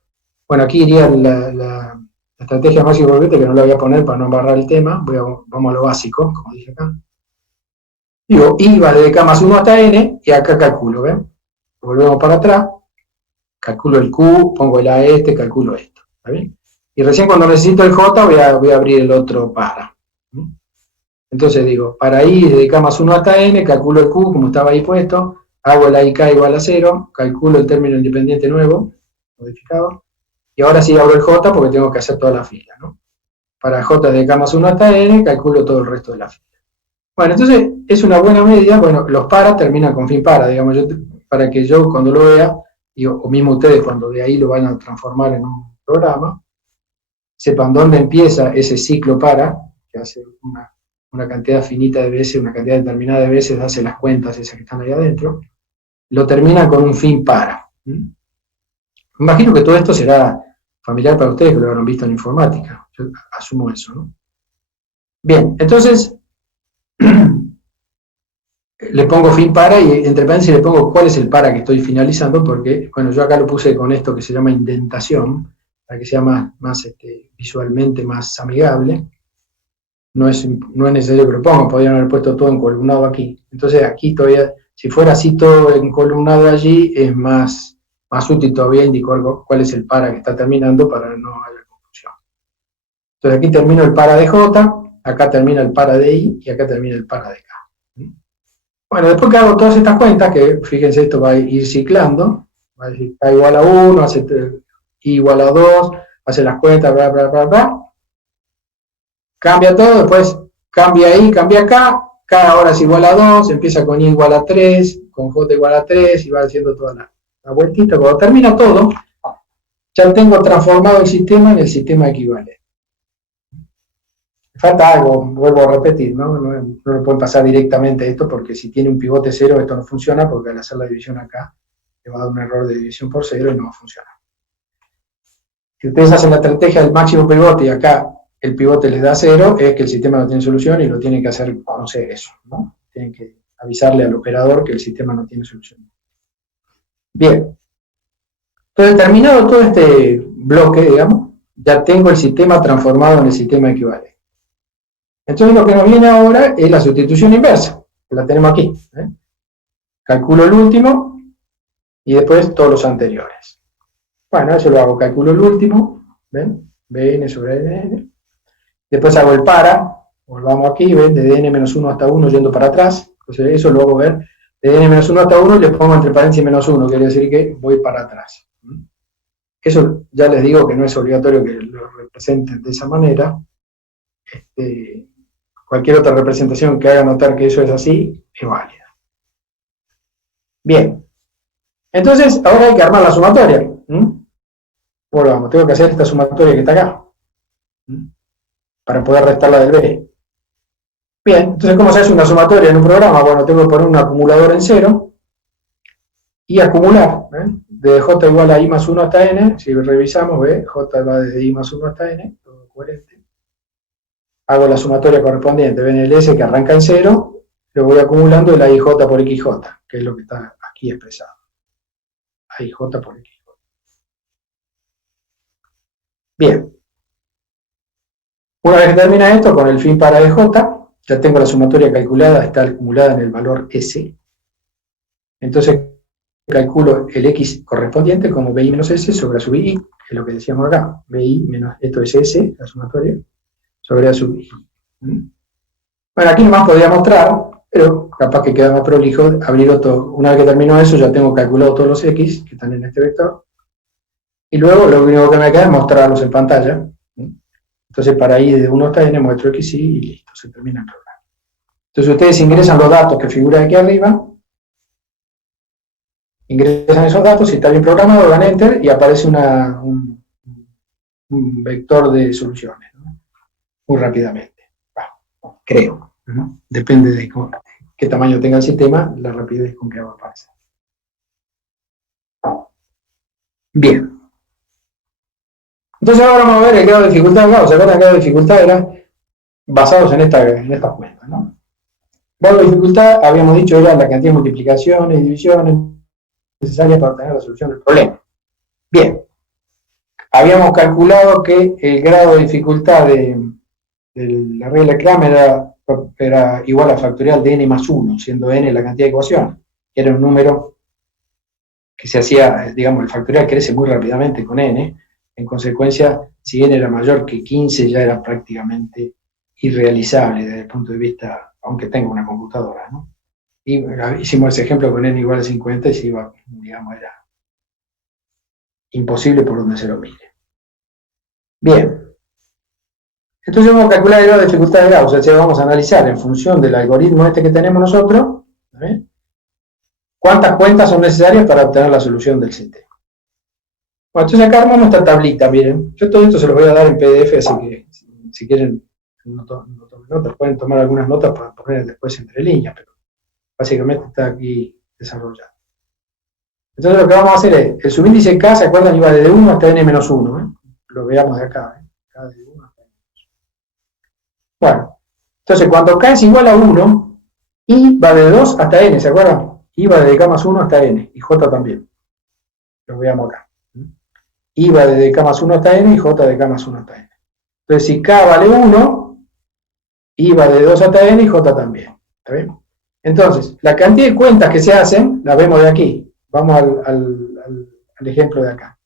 Bueno, aquí iría la estrategia máxima volvete, que no la voy a poner para no embarrar el tema, vamos a lo básico, como dije acá. Digo, I va desde K más 1 hasta n, y acá calculo, ¿ven? Volvemos para atrás, calculo el Q, pongo el A calculo esto, ¿está bien? Y recién cuando necesito el J voy a abrir el otro para. Entonces digo, para I desde K más 1 hasta n, calculo el Q, como estaba ahí puesto, hago el IK igual a 0, calculo el término independiente nuevo, modificado, y ahora sí abro el J porque tengo que hacer toda la fila, ¿no? Para J de K más 1 hasta n, calculo todo el resto de la fila. Bueno, entonces es una buena medida, bueno, los para terminan con fin para, digamos, para que yo cuando lo vea, o mismo ustedes cuando de ahí lo van a transformar en un programa, sepan dónde empieza ese ciclo para, que hace una cantidad finita de veces, una cantidad determinada de veces, hace las cuentas esas que están ahí adentro, lo termina con un fin para. Me imagino que todo esto será familiar para ustedes, que lo habrán visto en informática. Yo asumo eso, ¿no? Bien, entonces, le pongo fin para y entre paréntesis le pongo cuál es el para que estoy finalizando, porque, bueno, yo acá lo puse con esto que se llama indentación, para que sea más visualmente más amigable. No es necesario que lo ponga, podrían haber puesto todo encolumnado aquí. Entonces aquí todavía, si fuera así todo encolumnado allí, es más útil todavía indicar cuál es el para que está terminando para no haya confusión. Entonces aquí termino el para de J, acá termina el para de I y acá termina el para de K. Bueno, después que hago todas estas cuentas, que fíjense, esto va a ir ciclando, va a decir K igual a 1, hace I igual a 2, hace las cuentas, bla, bla, bla, bla. Cambia todo, después cambia ahí, cambia acá, K ahora es igual a 2, empieza con I igual a 3, con J igual a 3, y va haciendo toda la vueltita. Cuando termina todo, ya tengo transformado el sistema en el sistema equivalente. Falta algo, vuelvo a repetir, ¿no? No lo pueden pasar directamente a esto, porque si tiene un pivote 0, esto no funciona, porque al hacer la división acá, le va a dar un error de división por 0 y no va a funcionar. Si ustedes hacen la estrategia del máximo pivote y acá el pivote les da 0, es que el sistema no tiene solución y lo tienen que hacer conocer eso, ¿no? Tienen que avisarle al operador que el sistema no tiene solución. Bien. Entonces, terminado todo este bloque, digamos, ya tengo el sistema transformado en el sistema equivalente. Entonces lo que nos viene ahora es la sustitución inversa, que la tenemos aquí. Calculo el último y después todos los anteriores. Bueno, eso lo hago, calculo el último, ¿ven? Bn sobre dn. Después hago el para, volvamos aquí, ¿ven? De dn-1 hasta 1 yendo para atrás. Entonces eso lo hago ver, de dn-1 hasta 1 le pongo entre paréntesis -1, quiere decir que voy para atrás. Eso ya les digo que no es obligatorio que lo representen de esa manera. Cualquier otra representación que haga notar que eso es así, es válida. Bien. Entonces, ahora hay que armar la sumatoria. Volvamos, tengo que hacer esta sumatoria que está acá. Para poder restarla del B. Bien, entonces, ¿cómo se hace una sumatoria en un programa? Bueno, tengo que poner un acumulador en 0 y acumular. De J igual a I más 1 hasta N, si revisamos, ¿ve? J va desde I más 1 hasta N, todo coherente. Hago la sumatoria correspondiente, ven el S que arranca en 0, lo voy acumulando el AIJ por XJ, que es lo que está aquí expresado. AIJ por XJ. Bien. Una vez que termina esto, con el fin para de J, ya tengo la sumatoria calculada, está acumulada en el valor S. Entonces calculo el X correspondiente como BI menos S sobre A sub I, que es lo que decíamos acá. BI menos, esto es S, la sumatoria, sobre A sub I. Bueno, aquí nomás podría mostrar, pero capaz que queda más prolijo abrir otro. Una vez que termino eso, ya tengo calculado todos los X que están en este vector. Y luego lo único que me queda es mostrarlos en pantalla. Entonces, para I de 1 hasta N muestro XY y listo, se termina el programa. Entonces, ustedes ingresan los datos que figuran aquí arriba, ingresan esos datos, si está bien programado, dan Enter y aparece un vector de soluciones, ¿no? Muy rápidamente. Bueno, creo, ¿no? Depende de qué tamaño tenga el sistema, la rapidez con que va a aparecer. Bien. Entonces ahora vamos a ver el grado de dificultad. Claro, ¿se acuerdan? El grado de dificultad era basados en estas cuentas, ¿no? El grado de dificultad, habíamos dicho, era la cantidad de multiplicaciones y divisiones necesarias para obtener la solución del problema. Bien. Habíamos calculado que el grado de dificultad de la regla de Cramer era igual a factorial de n más 1, siendo n la cantidad de ecuaciones. Era un número que se hacía, digamos, el factorial crece muy rápidamente con n. En consecuencia, si n era mayor que 15, ya era prácticamente irrealizable desde el punto de vista, aunque tenga una computadora, ¿no? Y hicimos ese ejemplo con n igual a 50 y se iba, digamos, era imposible por donde se lo mire. Bien. Entonces vamos a calcular el grado de dificultad de Gauss, o sea, vamos a analizar en función del algoritmo este que tenemos nosotros, ¿sí? Cuántas cuentas son necesarias para obtener la solución del sistema. Bueno, entonces acá armamos esta tablita, miren. Yo todo esto se los voy a dar en PDF, así que si quieren, no tomen notas, pueden tomar algunas notas para poner después entre líneas, pero básicamente está aquí desarrollado. Entonces lo que vamos a hacer es, el subíndice K, ¿se acuerdan? Iba desde 1 hasta n-1, ¿eh? Lo veamos de acá, ¿eh? K de 1 hasta n-1. Bueno, entonces cuando K es igual a 1, I va de 2 hasta n, ¿se acuerdan? I va de k más 1 hasta n, y j también. Lo veamos acá. I va de k más 1 hasta n y j de k más 1 hasta n. Entonces, si k vale 1, I va de 2 hasta n y j también. ¿Está bien? Entonces, la cantidad de cuentas que se hacen, la vemos de aquí. Vamos al ejemplo de acá.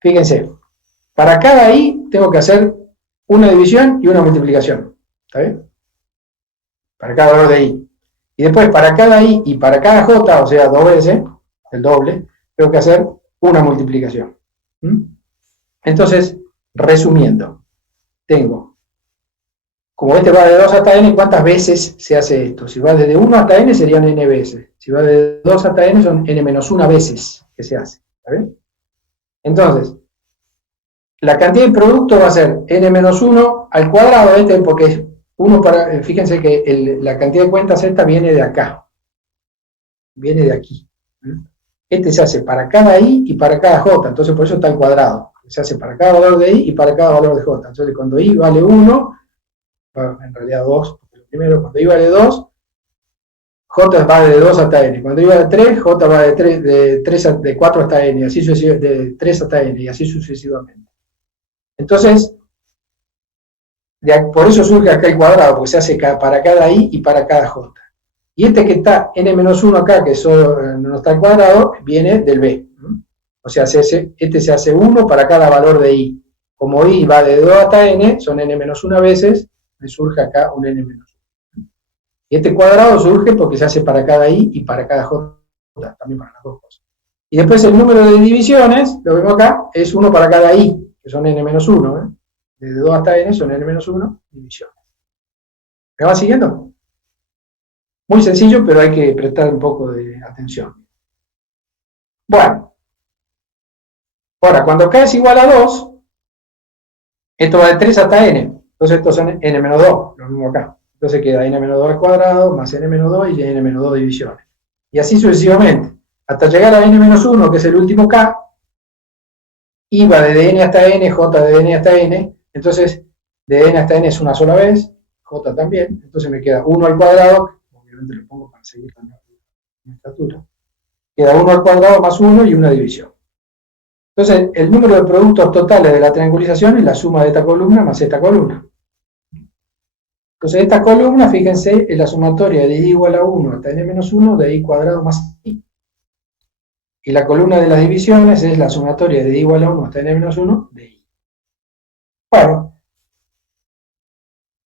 Fíjense, para cada i tengo que hacer una división y una multiplicación. ¿Está bien? Para cada valor de i. Y después, para cada i y para cada j, o sea, 2 veces, el doble, tengo que hacer una multiplicación. Entonces, resumiendo, tengo, como este va de 2 hasta n, ¿cuántas veces se hace esto? Si va desde 1 hasta n serían n veces. Si va de 2 hasta n son n menos 1 veces que se hace. ¿Está bien? Entonces, la cantidad de producto va a ser n menos 1 al cuadrado, porque fíjense que la cantidad de cuentas esta viene de acá. Viene de aquí. Este se hace para cada i y para cada j, entonces por eso está al cuadrado. Se hace para cada valor de i y para cada valor de j. Entonces cuando i vale 1, en realidad 2, porque lo primero, cuando i vale 2, j va de 2 hasta n. Cuando i vale 3, j va de 4 hasta n, así de 3 hasta n, y así sucesivamente. Entonces, por eso surge acá el cuadrado, porque se hace para cada i y para cada j. Y este que está n-1 acá, que no está al cuadrado, viene del b. O sea, este se hace 1 para cada valor de i. Como i va de 2 hasta n, son n-1 veces, me surge acá un n-1. Y este cuadrado surge porque se hace para cada i y para cada j, también para las dos cosas. Y después el número de divisiones, lo vemos acá, es 1 para cada i, que son n-1. Desde 2 hasta n son n-1 divisiones. ¿Me va siguiendo? Muy sencillo, pero hay que prestar un poco de atención. Bueno. Ahora, cuando k es igual a 2, esto va de 3 hasta n. Entonces estos son n-2, lo mismo acá. Entonces queda n-2 al cuadrado más n-2 y n-2 divisiones. Y así sucesivamente. Hasta llegar a n-1, que es el último k, i va de n hasta n, j de n hasta n. Entonces, de n hasta n es una sola vez, j también. Entonces me queda 1 al cuadrado, obviamente lo pongo para seguir la nomenclatura. Queda 1 al cuadrado más 1 y una división. Entonces, el número de productos totales de la triangulización es la suma de esta columna más esta columna. Entonces, esta columna, fíjense, es la sumatoria de i igual a 1 hasta n-1 de i cuadrado más i. Y la columna de las divisiones es la sumatoria de i igual a 1 hasta n-1 de i. Bueno,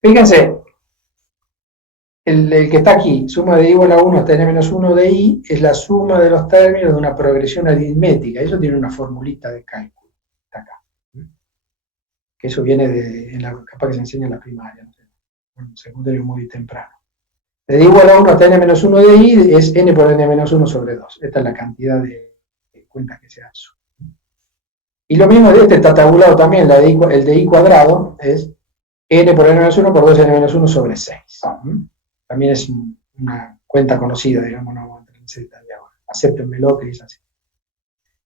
fíjense, el que está aquí, suma de i igual a 1 hasta n-1 de i, es la suma de los términos de una progresión aritmética. Eso tiene una formulita de cálculo. Está acá. Que eso viene capaz que se enseña en la primaria, no sé, en el secundario muy temprano. De i igual a 1 hasta n-1 de i es n por n-1 sobre 2. Esta es la cantidad de cuentas que se hacen. Y lo mismo de este está tabulado también, el de i cuadrado es n por n-1 por 2n-1 sobre 6. También es una cuenta conocida, digamos, no vamos a entrar en ese detalle ahora. Acéptenmelo que es así.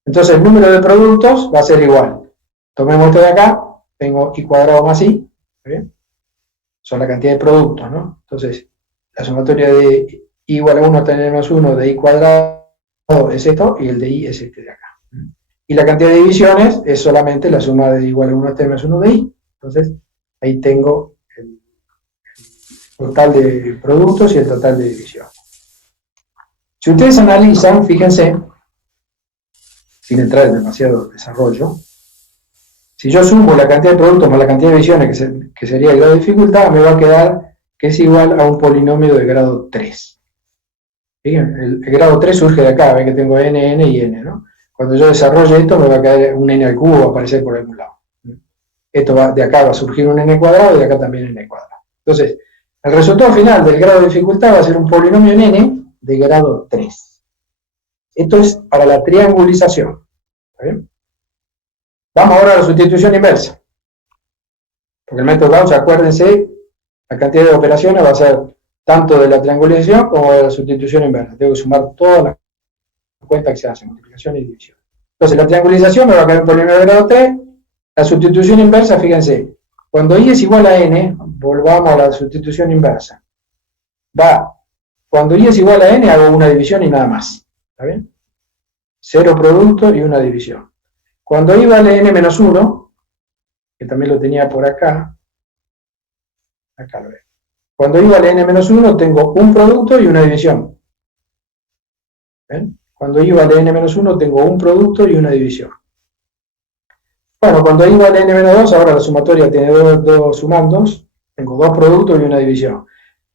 Entonces el número de productos va a ser igual. Tomemos esto de acá, tengo i cuadrado más i, ¿bien? Son la cantidad de productos, ¿no? Entonces, la sumatoria de i igual a 1 hasta n-1 de i cuadrado es esto, y el de i es este de acá. Y la cantidad de divisiones es solamente la suma de i igual a 1 hasta n-1 de i. Entonces, ahí tengo el total de productos y el total de divisiones. Si ustedes analizan, fíjense, sin entrar en demasiado desarrollo, si yo sumo la cantidad de productos más la cantidad de divisiones, que sería el grado de dificultad, me va a quedar que es igual a un polinomio de grado 3. Fíjense, el grado 3 surge de acá, ven que tengo n, n y n, ¿no? Cuando yo desarrolle esto, me va a quedar un n al cubo, va a aparecer por algún lado. De acá va a surgir un n cuadrado y de acá también n cuadrado. Entonces, el resultado final del grado de dificultad va a ser un polinomio en n de grado 3. Esto es para la triangulización. ¿Está bien? Vamos ahora a la sustitución inversa. Porque el método Gauss, acuérdense, la cantidad de operaciones va a ser tanto de la triangulización como de la sustitución inversa. Tengo que sumar todas las cuentas que se hacen, multiplicación y división. Entonces, la triangulización me va a quedar un polinomio de grado 3. La sustitución inversa, fíjense, cuando i es igual a n, volvamos a la sustitución inversa. va, cuando y es igual a n, hago una división y nada más. ¿Está bien? 0 producto y una división. Cuando y vale n menos 1, que también lo tenía por acá, acá lo veo. Cuando y vale n menos 1, tengo un producto y una división. ¿Ven? Cuando y vale n menos 1, tengo un producto y una división. Bueno, cuando y vale n menos 2, ahora la sumatoria tiene dos sumandos, tengo dos productos y una división.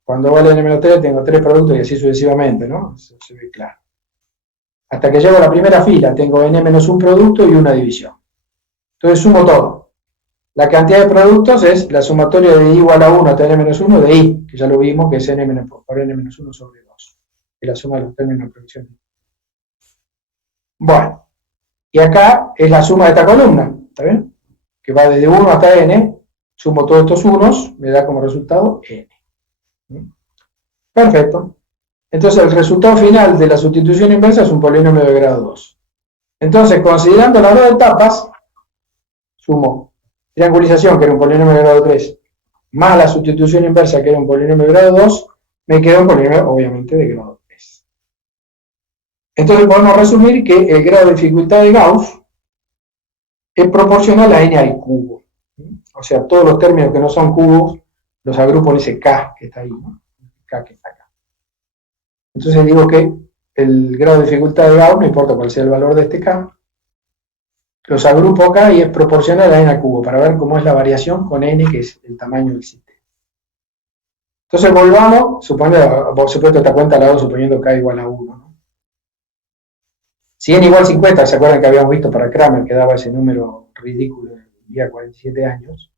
Cuando vale n menos 3, tengo tres productos y así sucesivamente, ¿no? Eso se ve claro. Hasta que llego a la primera fila, tengo n menos un producto y una división. Entonces sumo todo. La cantidad de productos es la sumatoria de i igual a 1 hasta n menos 1 de i, que ya lo vimos, que es n menos, por n menos 1 sobre 2. Es la suma de los términos de producción. Bueno, y acá es la suma de esta columna, ¿está bien? Que va desde 1 hasta n, sumo todos estos unos, me da como resultado n. Perfecto. Entonces el resultado final de la sustitución inversa es un polinomio de grado 2. Entonces, considerando las dos etapas, sumo triangulización, que era un polinomio de grado 3, más la sustitución inversa, que era un polinomio de grado 2, me queda un polinomio, obviamente, de grado 3. Entonces podemos resumir que el grado de dificultad de Gauss es proporcional a n al cubo. O sea, todos los términos que no son cubos los agrupo en ese k que está ahí, ¿no? K que está acá. Entonces digo que el grado de dificultad de Gauss, no importa cuál sea el valor de este k, los agrupo acá y es proporcional a n al cubo, para ver cómo es la variación con n, que es el tamaño del sistema. Entonces volvamos, por supuesto esta cuenta la hago suponiendo k igual a 1, ¿no? Si n igual a 50, ¿se acuerdan que habíamos visto para Kramer que daba ese número ridículo el día 47 años?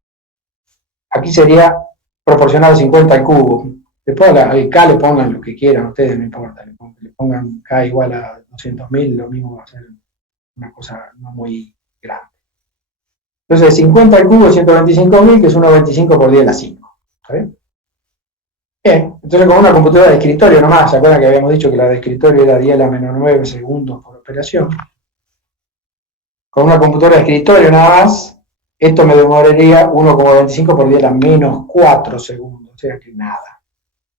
Aquí sería proporcional a 50 al cubo. Después al k le pongan lo que quieran, ustedes no importa, le pongan k igual a 200.000, lo mismo va a ser una cosa no muy grande. Entonces 50 al cubo es 125.000, que es 1,25 por 10 a la 5. ¿Está bien? Bien, entonces con una computadora de escritorio nomás, ¿se acuerdan que habíamos dicho que la de escritorio era 10 a la menos 9 segundos por operación? Con una computadora de escritorio nada más, esto me demoraría 1,25 por 10 a la menos 4 segundos, o sea que nada.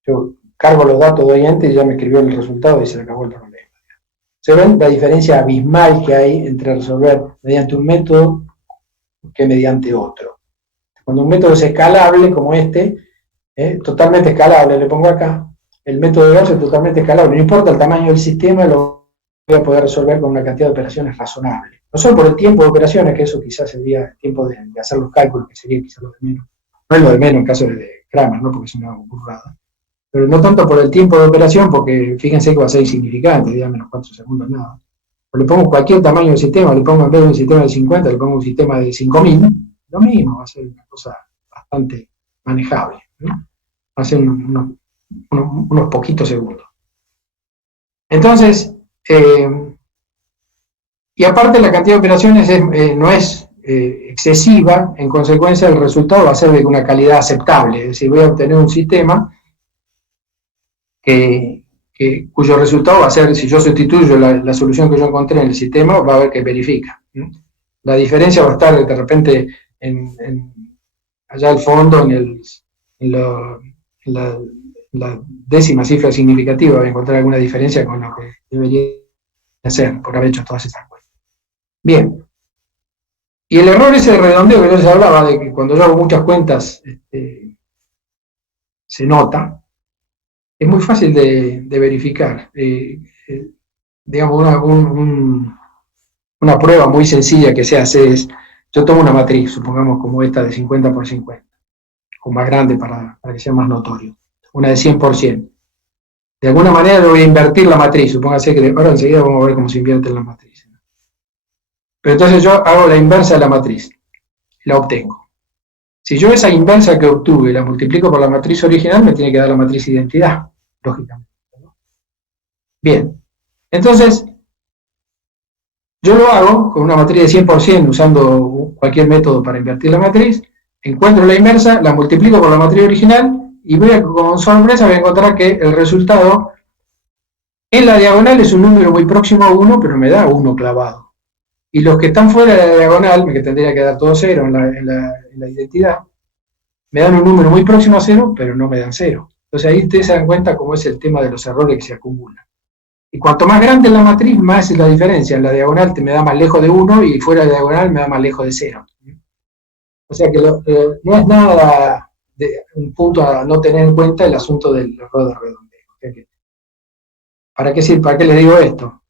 Yo cargo los datos, doy enter y ya me escribió el resultado y se le acabó el problema. ¿Se ven la diferencia abismal que hay entre resolver mediante un método que mediante otro? Cuando un método es escalable, como este, totalmente escalable, le pongo acá, el método de Gauss es totalmente escalable, no importa el tamaño del sistema, lo voy a poder resolver con una cantidad de operaciones razonable. No solo por el tiempo de operaciones, que eso quizás sería el tiempo de hacer los cálculos, que sería quizás lo de menos. No es lo de menos en caso de Kramer, ¿no? Porque es una burrada. Pero no tanto por el tiempo de operación, porque fíjense que va a ser insignificante, diga menos 4 segundos, nada. O le pongo cualquier tamaño del sistema, le pongo en vez de un sistema de 50, le pongo un sistema de 5.000, lo mismo, va a ser una cosa bastante manejable, ¿no? Va a ser unos poquitos segundos. Entonces, y aparte la cantidad de operaciones no es excesiva, en consecuencia el resultado va a ser de una calidad aceptable, es decir, voy a obtener un sistema cuyo resultado va a ser, si yo sustituyo la solución que yo encontré en el sistema, va a ver que verifica. La diferencia va a estar de repente allá al fondo, en la décima cifra significativa, va a encontrar alguna diferencia con lo que debería hacer por haber hecho todas estas cosas. Bien. Y el error ese de redondeo que yo les hablaba, de que cuando yo hago muchas cuentas se nota, es muy fácil de verificar. Digamos, una prueba muy sencilla que se hace es, yo tomo una matriz, supongamos como esta de 50 por 50, o más grande para que sea más notorio, una de 100%. De alguna manera le voy a invertir la matriz, supóngase que ahora enseguida vamos a ver cómo se invierte la matriz. Pero entonces yo hago la inversa de la matriz, la obtengo. Si yo esa inversa que obtuve la multiplico por la matriz original, me tiene que dar la matriz identidad, lógicamente, ¿no? Bien, entonces yo lo hago con una matriz de 100% usando cualquier método para invertir la matriz, encuentro la inversa, la multiplico por la matriz original y con sorpresa voy a encontrar que el resultado en la diagonal es un número muy próximo a 1, pero me da 1 clavado. Y los que están fuera de la diagonal, que tendría que dar todo 0 en la identidad, me dan un número muy próximo a 0, pero no me dan 0. Entonces ahí ustedes se dan cuenta cómo es el tema de los errores que se acumulan. Y cuanto más grande es la matriz, más es la diferencia. En la diagonal me da más lejos de 1 y fuera de la diagonal me da más lejos de 0. O sea que no es nada de un punto a no tener en cuenta el asunto del error de redondeo. O sea que, ¿para qué les digo esto?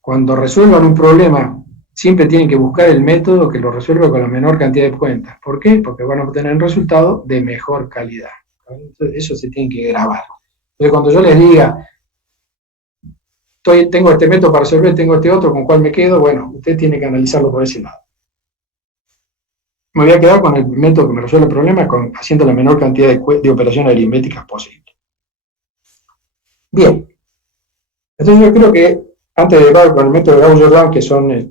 Cuando resuelvan un problema, siempre tienen que buscar el método que lo resuelva con la menor cantidad de cuentas. ¿Por qué? Porque van a obtener un resultado de mejor calidad. Entonces, eso se tiene que grabar. Entonces, cuando yo les diga, tengo este método para resolver, tengo este otro, ¿con cuál me quedo? Bueno, usted tiene que analizarlo por ese lado. Me voy a quedar con el método que me resuelve el problema, haciendo la menor cantidad de operaciones aritméticas posible. Bien. Entonces yo creo que antes de llevar con el método de Gauss-Jordan, que son, me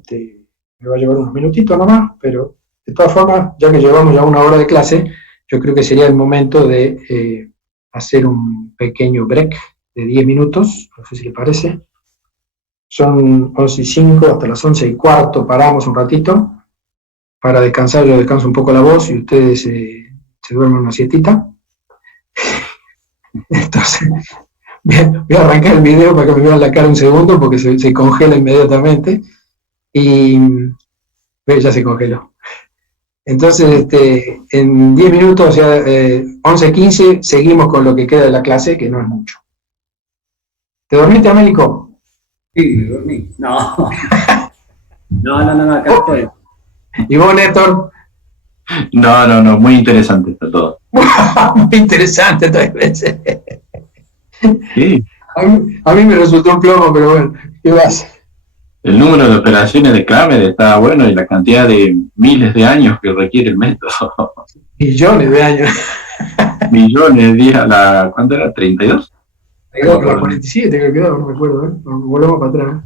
va a llevar unos minutitos nomás, pero de todas formas, ya que llevamos ya 1 hora de clase, yo creo que sería el momento de hacer un pequeño break de 10 minutos, no sé si le parece. Son 11:05, hasta las 11:15 paramos un ratito para descansar. Yo descanso un poco la voz y ustedes se duermen una siestita. Entonces, voy a arrancar el video para que me vean la cara un segundo porque se congela inmediatamente y ya se congeló. Entonces, en 10 minutos, o sea, 11:15, seguimos con lo que queda de la clase, que no es mucho. ¿Te dormiste, Américo? Sí, me dormí. No. No, acá estoy. ¿Y vos, Néstor? No, muy interesante está todo. Muy interesante tal vez. Sí, A mí me resultó un plomo, pero bueno, ¿qué vas? el número de operaciones de Kramer está bueno y la cantidad de miles de años que requiere el método. Millones de años. Millones de días, ¿cuánto era? ¿32? No, la 47 creo que era, no me acuerdo, ¿eh? Volvemos para atrás.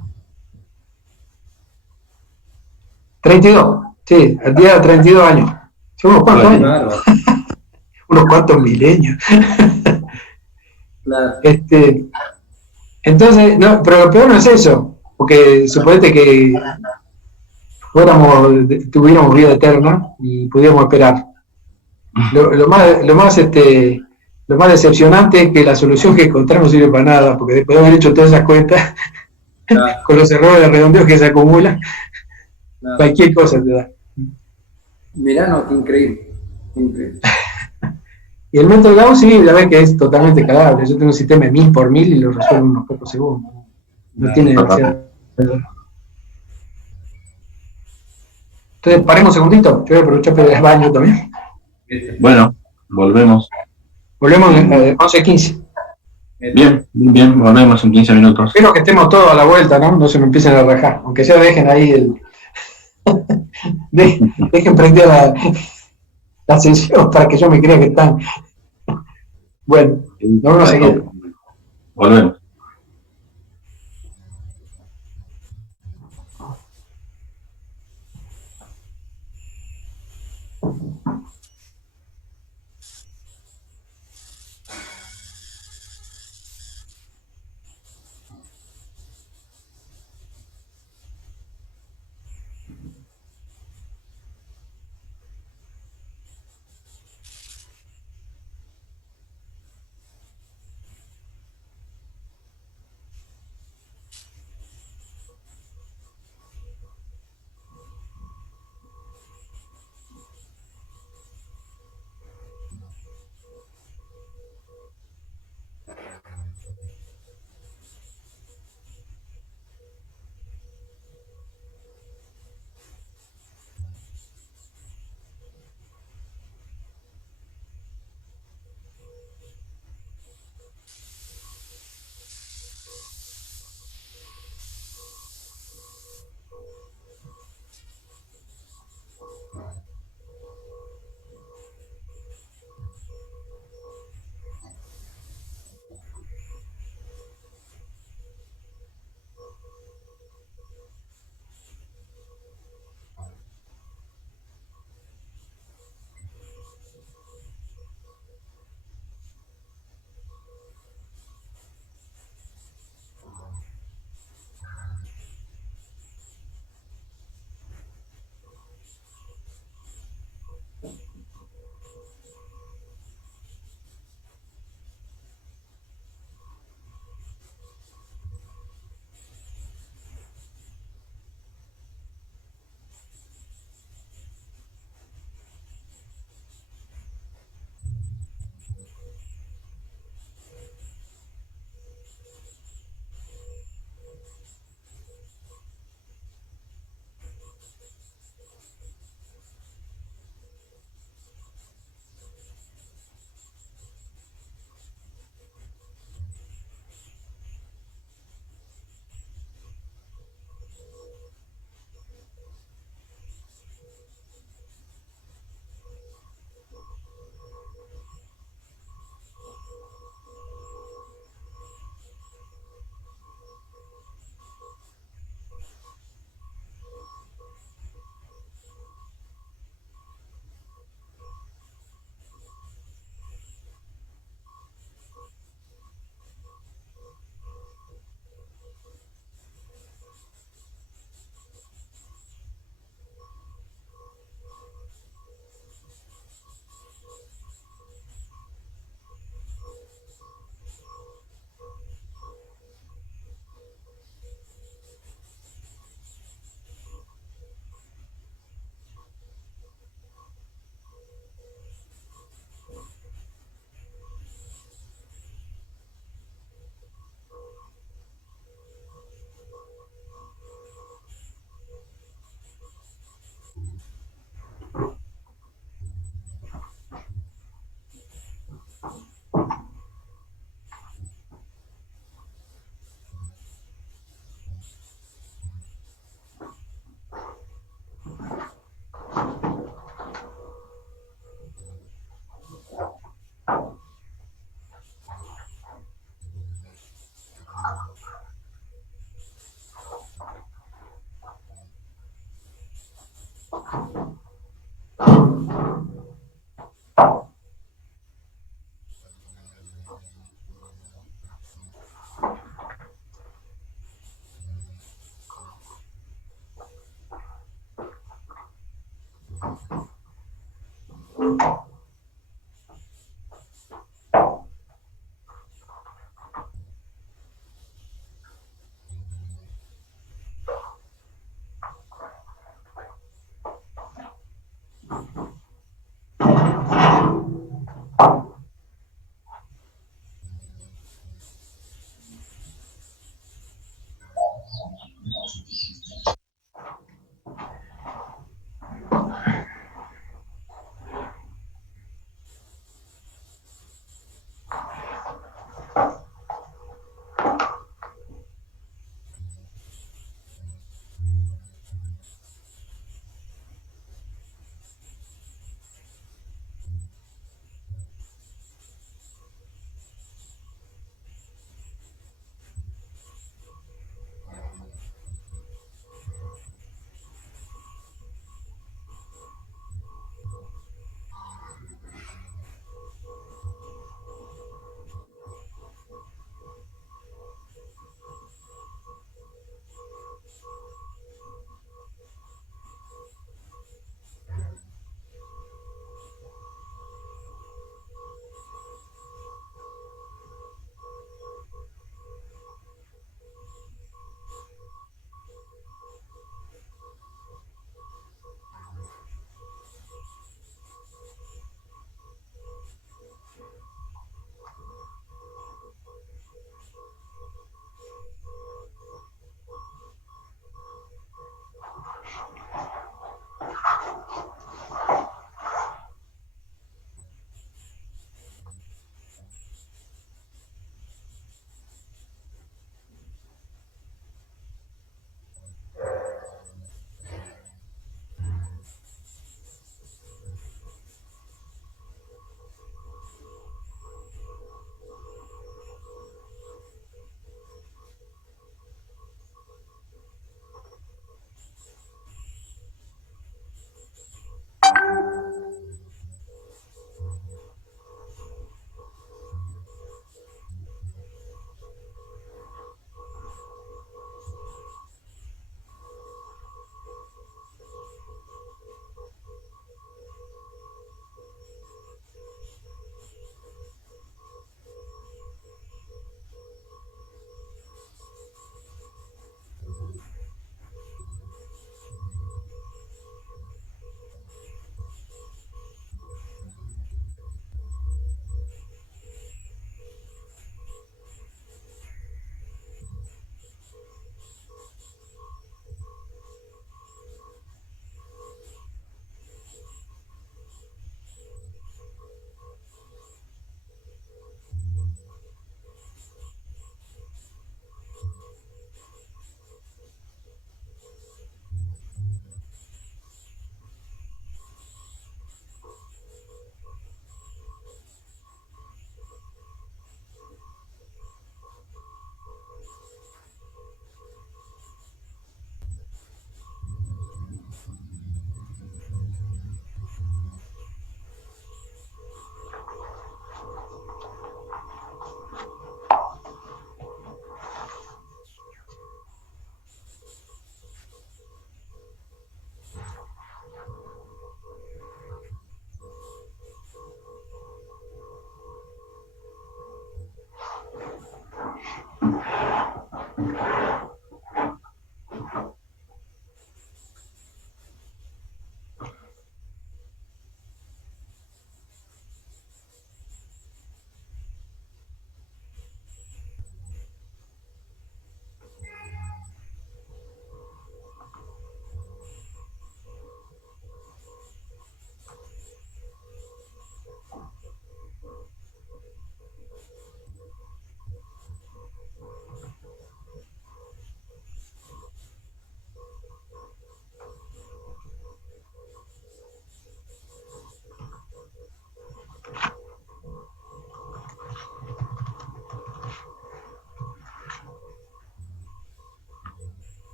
32, sí, al día de 32 años. Son unos cuantos años. Claro. Unos cuantos milenios. Claro. Entonces, no, pero lo peor no es eso, porque suponete que tuviéramos vida eterna y pudiéramos esperar. Lo más decepcionante es que la solución que encontramos no sirve para nada, porque después de haber hecho todas esas cuentas, Claro. con los errores de redondeo que se acumulan, Claro. cualquier cosa te da. Mirá, no, qué increíble. Qué increíble. Y el método Gauss, sí, la verdad que es totalmente escalable. Yo tengo un sistema de 1000 por 1000 y lo resuelvo en unos pocos segundos. No tiene demasiado. Entonces, paremos un segundito. Yo voy a aprovechar para ir al baño también. Bueno, volvemos. Volvemos en 11:15. Bien, volvemos en 15 minutos. Espero que estemos todos a la vuelta, ¿no? No se me empiecen a rajar. Aunque sea, dejen ahí dejen prendida la sesión para que yo me crea que están. Bueno, nos vemos seguir. Volvemos.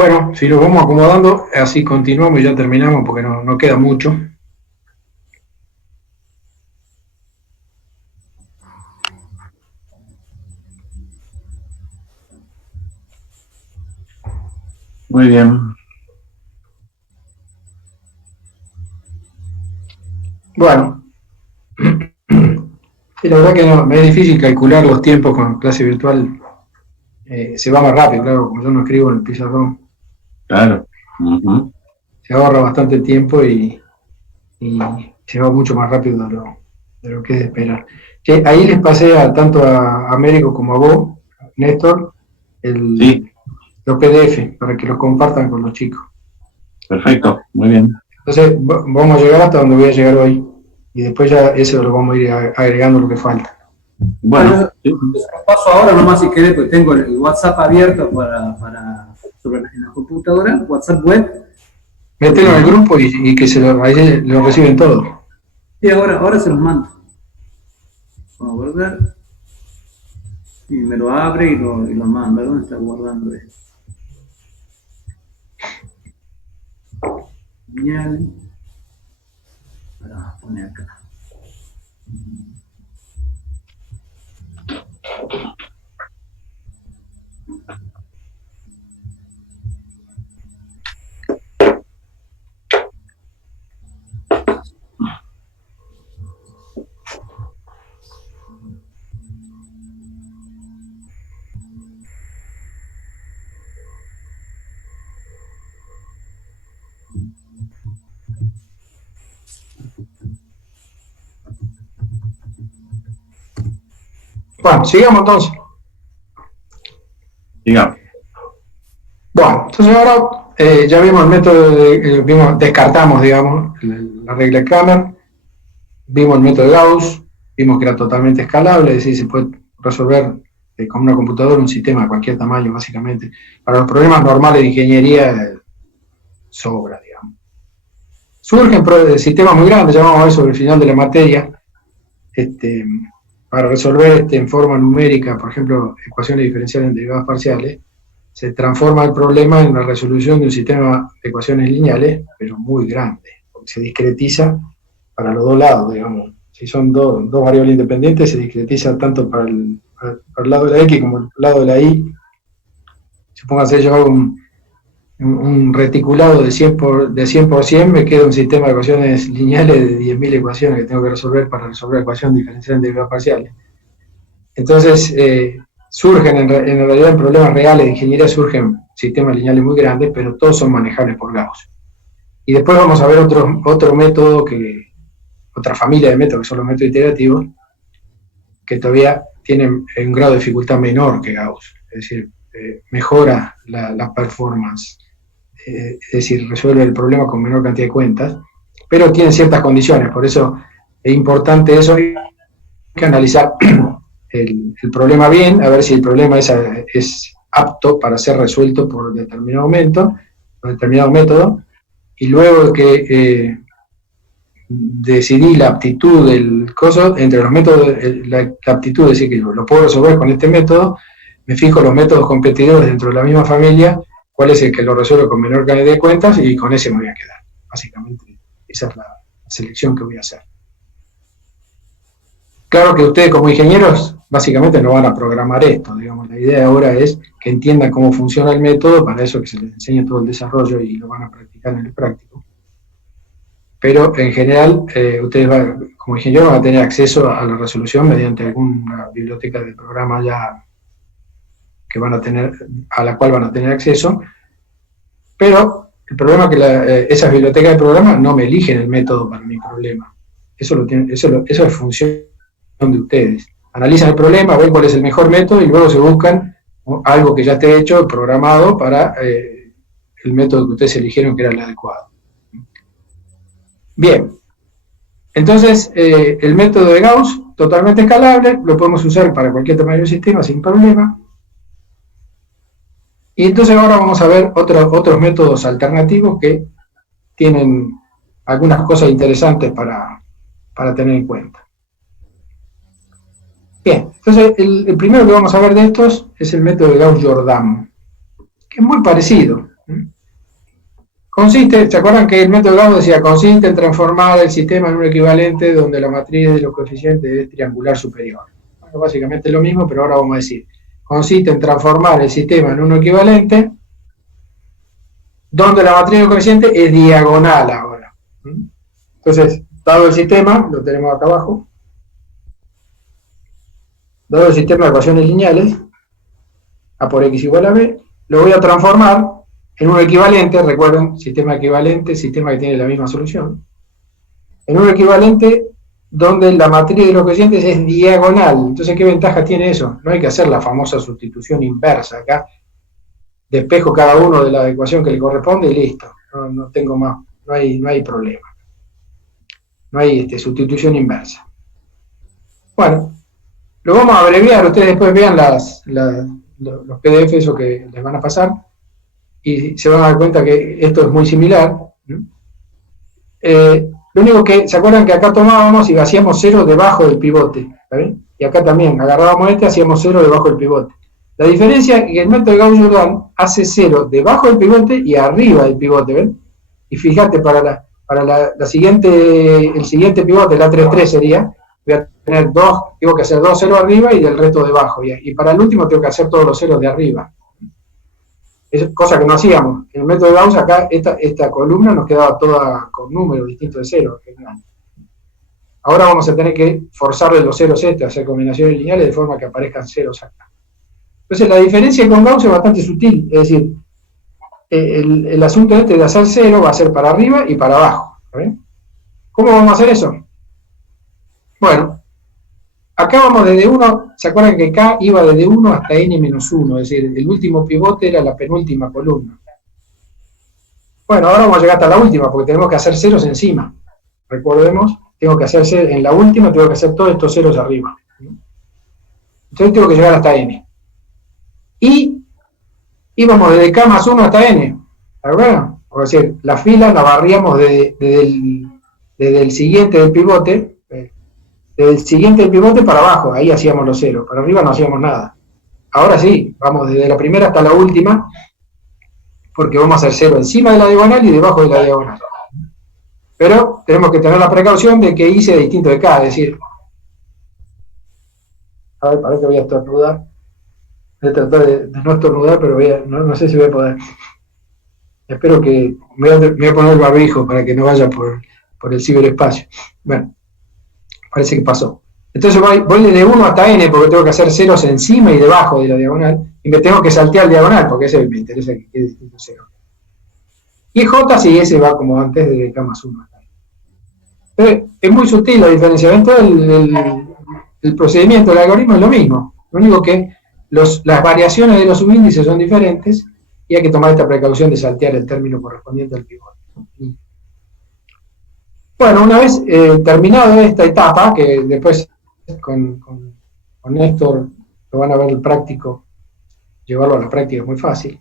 Bueno, si nos vamos acomodando, así continuamos y ya terminamos porque no queda mucho. Muy bien. Bueno, sí, la verdad que no, me es difícil calcular los tiempos con clase virtual. Se va más rápido, claro, como yo no escribo en el pizarrón. Claro. Ujú. Se ahorra bastante tiempo y se va mucho más rápido de lo que es de esperar. Che, ahí les pasé tanto a Américo como a vos, Néstor, Sí, los PDF para que los compartan con los chicos. perfecto. Muy bien. Entonces vamos a llegar hasta donde voy a llegar hoy y después ya eso lo vamos a ir agregando lo que falta. Bueno, sí. Eso lo paso ahora nomás si querés, porque tengo el WhatsApp abierto en la computadora, WhatsApp web. Mételo en el grupo y que ahí lo reciben todos. Y ahora se los mando. Vamos a guardar. Y me lo abre y lo manda. ¿Dónde está guardando esto? Genial. Ahora vamos a poner acá. Bueno, sigamos entonces. Digamos. Bueno, entonces ahora ya vimos el método, descartamos, digamos, la regla de Cramer, vimos el método de Gauss, vimos que era totalmente escalable, es decir, se puede resolver con una computadora un sistema de cualquier tamaño, básicamente. Para los problemas normales de ingeniería, sobra, digamos. Surgen sistemas muy grandes, ya vamos a ver sobre el final de la materia, para resolver en forma numérica, por ejemplo, ecuaciones diferenciales en derivadas parciales, se transforma el problema en la resolución de un sistema de ecuaciones lineales, pero muy grande, porque se discretiza para los dos lados, digamos. Si son dos variables independientes, se discretiza tanto para el lado de la X como el lado de la Y. Supóngase yo hago un reticulado de 100 por 100, me queda un sistema de ecuaciones lineales de 10.000 ecuaciones que tengo que resolver para resolver ecuaciones diferenciales en derivadas parciales. Entonces, surgen en realidad en problemas reales de ingeniería, surgen sistemas lineales muy grandes, pero todos son manejables por Gauss. Y después vamos a ver otro método, otra familia de métodos que son los métodos iterativos, que todavía tienen un grado de dificultad menor que Gauss, es decir, mejora la performance, es decir, resuelve el problema con menor cantidad de cuentas, pero tienen ciertas condiciones, por eso es importante eso, hay que analizar el problema bien, a ver si el problema es apto para ser resuelto por determinado método, y luego que decidí la aptitud del coso, entre los métodos, la aptitud, es decir, que lo puedo resolver con este método, me fijo los métodos competidores dentro de la misma familia, cuál es el que lo resuelve con menor cantidad de cuentas, y con ese me voy a quedar. Básicamente, esa es la selección que voy a hacer. Claro que ustedes como ingenieros básicamente no van a programar esto, digamos, la idea ahora es que entiendan cómo funciona el método, para eso que se les enseñe todo el desarrollo y lo van a practicar en el práctico. Pero en general, ustedes como ingenieros van a tener acceso a la resolución mediante alguna biblioteca de programa ya que van a tener, a la cual van a tener acceso, pero el problema es que esas bibliotecas de programa no me eligen el método para mi problema. Eso es función de ustedes. Analizan el problema, ven cuál es el mejor método y luego se buscan algo que ya esté hecho, programado para el método que ustedes eligieron que era el adecuado. Bien, entonces el método de Gauss, totalmente escalable, lo podemos usar para cualquier tamaño de sistema sin problema. Y entonces ahora vamos a ver otros métodos alternativos que tienen algunas cosas interesantes para tener en cuenta. Bien, entonces el primero que vamos a ver de estos es el método de Gauss-Jordan, que es muy parecido. Consiste, ¿se acuerdan que el método Gauss decía, consiste en transformar el sistema en un equivalente donde la matriz de los coeficientes es triangular superior? Bueno, básicamente es lo mismo, pero ahora vamos a decir, consiste en transformar el sistema en un equivalente donde la matriz de los coeficientes es diagonal ahora. Entonces, dado el sistema, lo tenemos acá abajo, dado el sistema de ecuaciones lineales, A por X igual a B, lo voy a transformar en un equivalente, recuerden, sistema equivalente, sistema que tiene la misma solución, en un equivalente donde la matriz de los coeficientes es diagonal. Entonces, ¿qué ventaja tiene eso? No hay que hacer la famosa sustitución inversa. Acá despejo cada uno de la ecuación que le corresponde y listo. No tengo más, no hay problema. No hay sustitución inversa. Bueno, lo vamos a abreviar. Ustedes después vean los PDF, eso que les van a pasar, y se van a dar cuenta que esto es muy similar. Lo único que, ¿se acuerdan que acá tomábamos y hacíamos 0 debajo del pivote? ¿Está bien? Y acá también, agarrábamos hacíamos 0 debajo del pivote. La diferencia es que el método de Gauss-Jordan hace 0 debajo del pivote y arriba del pivote, ¿ven? Y fíjate, para el siguiente pivote, la 3-3 sería, voy a tener tengo que hacer 2 ceros arriba y del resto debajo. Y para el último tengo que hacer todos los ceros de arriba. Es cosa que no hacíamos. En el método de Gauss, acá, esta columna nos quedaba toda con números distintos de cero. Ahora vamos a tener que forzarle los ceros hacer combinaciones lineales de forma que aparezcan ceros acá. Entonces, la diferencia con Gauss es bastante sutil. Es decir, el asunto de hacer 0 va a ser para arriba y para abajo. ¿Ven? ¿Cómo vamos a hacer eso? Bueno, acá vamos desde 1, ¿se acuerdan que K iba desde 1 hasta n-1? Es decir, el último pivote era la penúltima columna. Bueno, ahora vamos a llegar hasta la última, porque tenemos que hacer ceros encima. Recordemos, en la última tengo que hacer todos estos ceros arriba. Entonces tengo que llegar hasta n. Y íbamos desde K más 1 hasta n. ¿De acuerdo? Es decir, la fila la barríamos desde el siguiente del pivote, para abajo, ahí hacíamos los ceros, para arriba no hacíamos nada. Ahora sí, vamos desde la primera hasta la última, porque vamos a hacer 0 encima de la diagonal y debajo de la diagonal. Pero tenemos que tener la precaución de que I sea distinto de K, es decir, a ver, parece que voy a estornudar. Voy a tratar de no estornudar, pero no sé si voy a poder. Espero que me voy a poner el barbijo para que no vaya por el ciberespacio. Bueno, parece que pasó. Entonces voy desde 1 hasta n porque tengo que hacer ceros encima y debajo de la diagonal, y me tengo que saltear diagonal porque ese me interesa que quede distinto 0. Y J sí, ese va como antes de K más 1 hasta n. Entonces, es muy sutil la diferencia. Dentro del procedimiento del algoritmo es lo mismo. Lo único que las variaciones de los subíndices son diferentes y hay que tomar esta precaución de saltear el término correspondiente al pivote. Bueno, una vez terminado esta etapa, que después con Néstor lo van a ver el práctico, llevarlo a la práctica es muy fácil.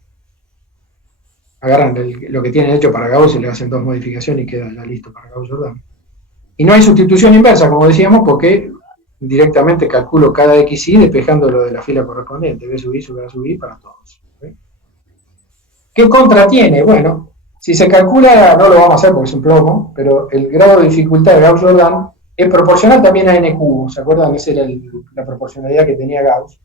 Agarran lo que tienen hecho para Gauss y le hacen 2 modificaciones y queda ya listo para Gauss-Jordan. Y no hay sustitución inversa, como decíamos, porque directamente calculo cada XY despejando lo de la fila correspondiente, B sub I, sub A sub I para todos. ¿Sí? ¿Qué contra tiene? Bueno, si se calcula, no lo vamos a hacer porque es un plomo, pero el grado de dificultad de Gauss-Jordan es proporcional también a n cubo. ¿Se acuerdan? Esa era la proporcionalidad que tenía Gauss.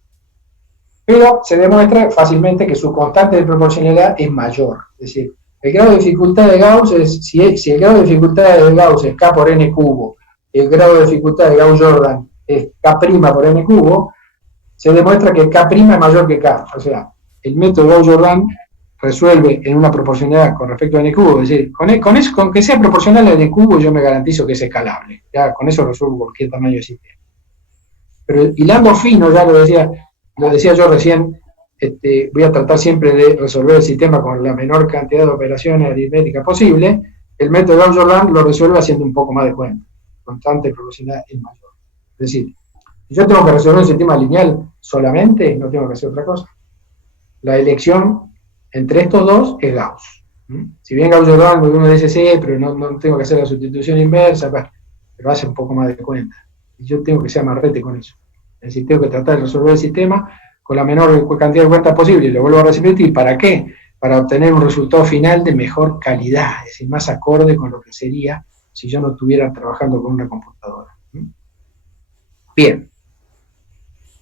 Pero se demuestra fácilmente que su constante de proporcionalidad es mayor. Es decir, el grado de dificultad de Gauss es, si el grado de dificultad de Gauss es k por n cubo, el grado de dificultad de Gauss-Jordan es k' por n cubo, se demuestra que k' es mayor que k. O sea, el método Gauss-Jordan resuelve en una proporcionalidad con respecto a n cubo, es decir, con que sea proporcional a n cubo yo me garantizo que es escalable, ya con eso resuelvo cualquier tamaño de sistema. Pero hilando fino, ya lo decía yo recién, voy a tratar siempre de resolver el sistema con la menor cantidad de operaciones aritméticas posible. El método Gauss-Jordan lo resuelve haciendo un poco más de cuenta, constante de proporcionalidad es mayor. Es decir, si yo tengo que resolver un sistema lineal solamente, no tengo que hacer otra cosa. La elección entre estos dos es Gauss. Si bien Gauss-Jordan, uno dice sí, pero no tengo que hacer la sustitución inversa, pero hace un poco más de cuenta. Y yo tengo que ser amarrete con eso. Es decir, tengo que tratar de resolver el sistema con la menor cantidad de cuentas posible. Y lo vuelvo a repetir, ¿para qué? para obtener un resultado final de mejor calidad, es decir, más acorde con lo que sería si yo no estuviera trabajando con una computadora. Bien,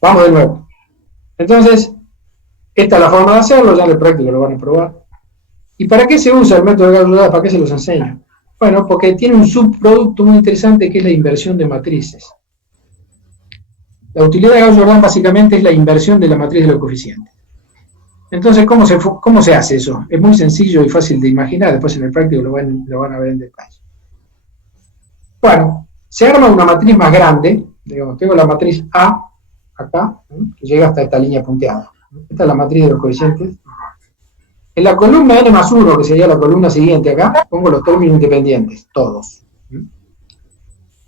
vamos de nuevo. Entonces, esta es la forma de hacerlo, ya en el práctico lo van a probar. ¿Y para qué se usa el método de Gauss-Jordan? ¿Para qué se los enseño? Bueno, porque tiene un subproducto muy interesante que es la inversión de matrices. La utilidad de Gauss-Jordan básicamente es la inversión de la matriz de los coeficientes. Entonces, ¿cómo se hace eso? Es muy sencillo y fácil de imaginar, después en el práctico lo van a ver en detalle. Bueno, se arma una matriz más grande, digamos, tengo la matriz A, acá, que llega hasta esta línea punteada. Esta es la matriz de los coeficientes. En la columna n más 1, que sería la columna siguiente acá, pongo los términos independientes, todos.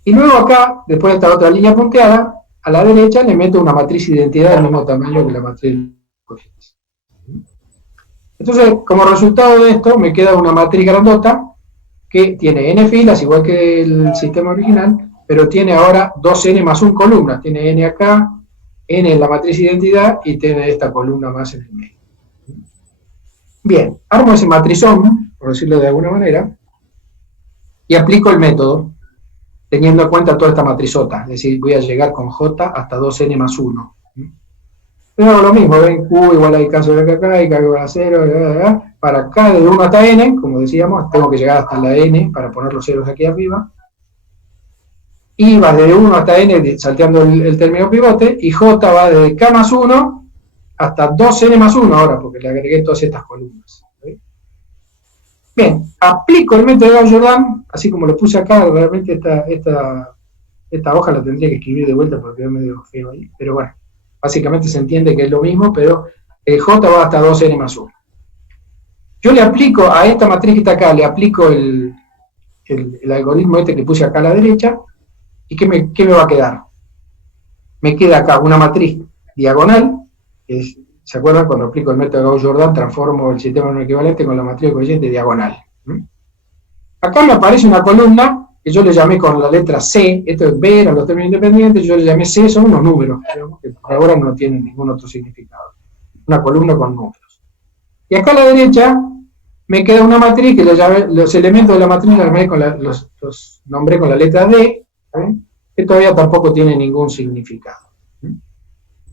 Y luego acá, después de esta otra línea punteada, a la derecha le meto una matriz identidad del mismo tamaño que la matriz de los coeficientes. Entonces, como resultado de esto, me queda una matriz grandota que tiene n filas, igual que el sistema original, pero tiene ahora 2n más 1 columnas. Tiene n acá, n en la matriz identidad, y tiene esta columna más en el medio. Bien, armo ese matrizón, por decirlo de alguna manera, y aplico el método, teniendo en cuenta toda esta matrizota. Es decir, voy a llegar con j hasta 2n más 1. Pero hago lo mismo, ven, q igual al caso de acá, y k igual a 0, para acá de 1 hasta n, como decíamos, tengo que llegar hasta la n para poner los ceros aquí arriba. Y va desde 1 hasta n, salteando el término pivote, y j va desde k más 1 hasta 2n más 1 ahora, porque le agregué todas estas columnas. ¿Sí? Bien, aplico el método de Gauss-Jordan, así como lo puse acá, realmente esta hoja la tendría que escribir de vuelta porque quedó medio feo ahí, pero bueno, básicamente se entiende que es lo mismo, pero el j va hasta 2n más 1. Yo le aplico a esta matriz que está acá, le aplico el algoritmo este que puse acá a la derecha, ¿y qué me va a quedar? Me queda acá una matriz diagonal, ¿se acuerdan? Cuando aplico el método de Gauss-Jordan, transformo el sistema en un equivalente con la matriz de coeficiente diagonal. Acá me aparece una columna que yo le llamé con la letra C, esto es B, eran los términos independientes, yo le llamé C, son unos números, digamos, que por ahora no tienen ningún otro significado. Una columna con números. Y acá a la derecha me queda una matriz que los elementos de la matriz los nombré con la letra D, que todavía tampoco tiene ningún significado.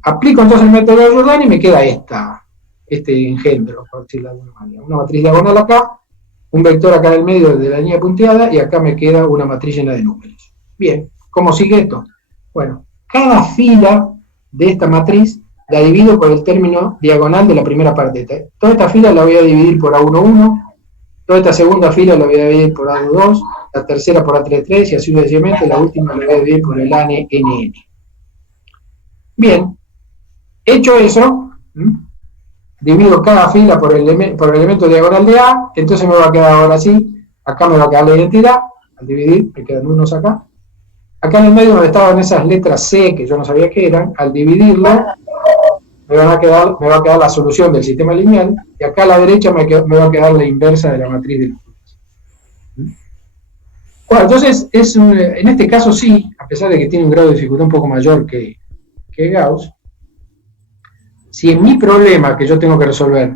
Aplico entonces el método de Gauss-Jordan y me queda este engendro, por decirlo de alguna manera. Una matriz diagonal acá, un vector acá en el medio de la línea punteada, y acá me queda una matriz llena de números. Bien, ¿cómo sigue esto? Bueno, cada fila de esta matriz la divido por el término diagonal de la primera parte. Toda esta fila la voy a dividir por A11, toda esta segunda fila la voy a dividir por A22, la tercera por A33, y así sucesivamente, la última la voy a dividir por el ANN. Bien, hecho eso, divido cada fila por el elemento diagonal de A, entonces me va a quedar ahora así, acá me va a quedar la identidad, al dividir, me quedan unos acá. Acá en el medio donde estaban esas letras C, que yo no sabía qué eran, al dividirlo, me va a quedar la solución del sistema lineal, y acá a la derecha me va a quedar la inversa de la matriz de los números. Bueno, entonces, en este caso sí, a pesar de que tiene un grado de dificultad un poco mayor que Gauss, si en mi problema que yo tengo que resolver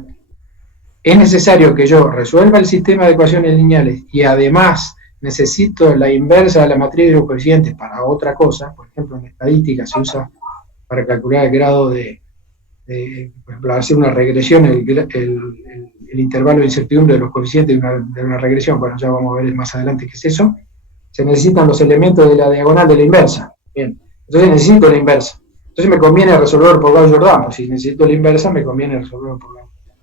es necesario que yo resuelva el sistema de ecuaciones lineales y además necesito la inversa de la matriz de los coeficientes para otra cosa, por ejemplo en estadística se usa para calcular el grado por ejemplo, hacer una regresión, el intervalo de incertidumbre de los coeficientes de una regresión, bueno, ya vamos a ver más adelante qué es eso, se necesitan los elementos de la diagonal de la inversa. Bien, entonces necesito la inversa. Entonces me conviene resolver por Gauss-Jordan, pues si necesito la inversa me conviene resolver por Gauss-Jordan.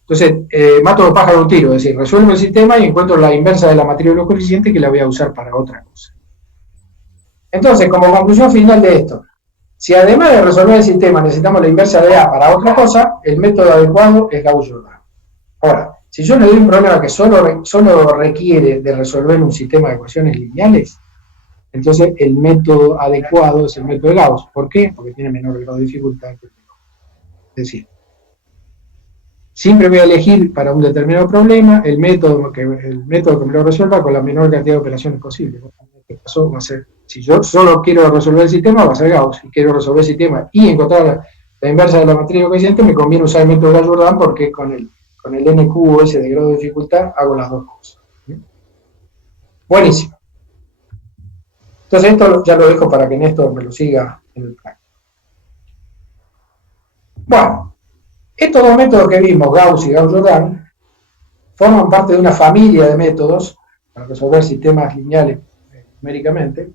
Entonces, mato dos pájaros de un tiro, es decir, resuelvo el sistema y encuentro la inversa de la matriz de los coeficientes que la voy a usar para otra cosa. Entonces, como conclusión final de esto, si además de resolver el sistema necesitamos la inversa de A para otra cosa, el método adecuado es Gauss-Jordan. Ahora, si yo le doy un problema que solo requiere de resolver un sistema de ecuaciones lineales, entonces el método adecuado es el método de Gauss. ¿Por qué? Porque tiene menor grado de dificultad que el de Gauss. Es decir, siempre voy a elegir para un determinado problema el método que me lo resuelva con la menor cantidad de operaciones posible. En este caso va a ser, si yo solo quiero resolver el sistema, va a ser Gauss. Si quiero resolver el sistema y encontrar la inversa de la matriz de coeficientes, me conviene usar el método de Gauss-Jordan porque con con el n cubo ese de grado de dificultad, hago las dos cosas. Buenísimo. Entonces esto ya lo dejo para que Néstor me lo siga en el plan. Bueno, estos dos métodos que vimos, Gauss y Gauss-Jordan, forman parte de una familia de métodos para resolver sistemas lineales numéricamente.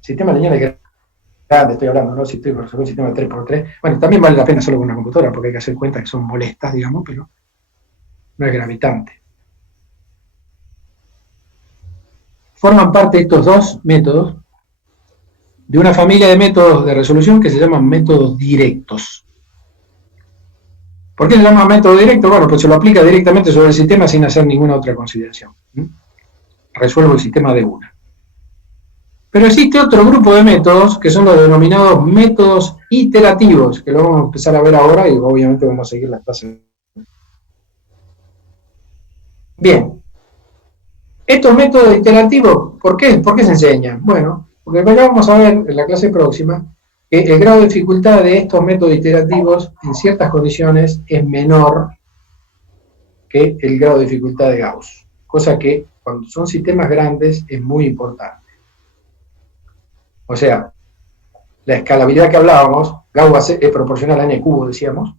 Sistemas lineales grandes estoy hablando, ¿no? Si estoy por resolver un sistema de 3×3, bueno, también vale la pena solo con una computadora, porque hay que hacer cuenta que son molestas, digamos, pero no es gravitante. Forman parte estos dos métodos de una familia de métodos de resolución que se llaman métodos directos. ¿Por qué se llama método directo? Bueno, pues se lo aplica directamente sobre el sistema sin hacer ninguna otra consideración. Resuelvo el sistema de una. Pero existe otro grupo de métodos que son los denominados métodos iterativos, que lo vamos a empezar a ver ahora y obviamente vamos a seguir las clases. Bien. Estos métodos iterativos, ¿por qué se enseñan? Bueno, porque ya vamos a ver en la clase próxima que el grado de dificultad de estos métodos iterativos en ciertas condiciones es menor que el grado de dificultad de Gauss, cosa que cuando son sistemas grandes es muy importante. O sea, la escalabilidad que hablábamos, Gauss es proporcional a n cubo, decíamos,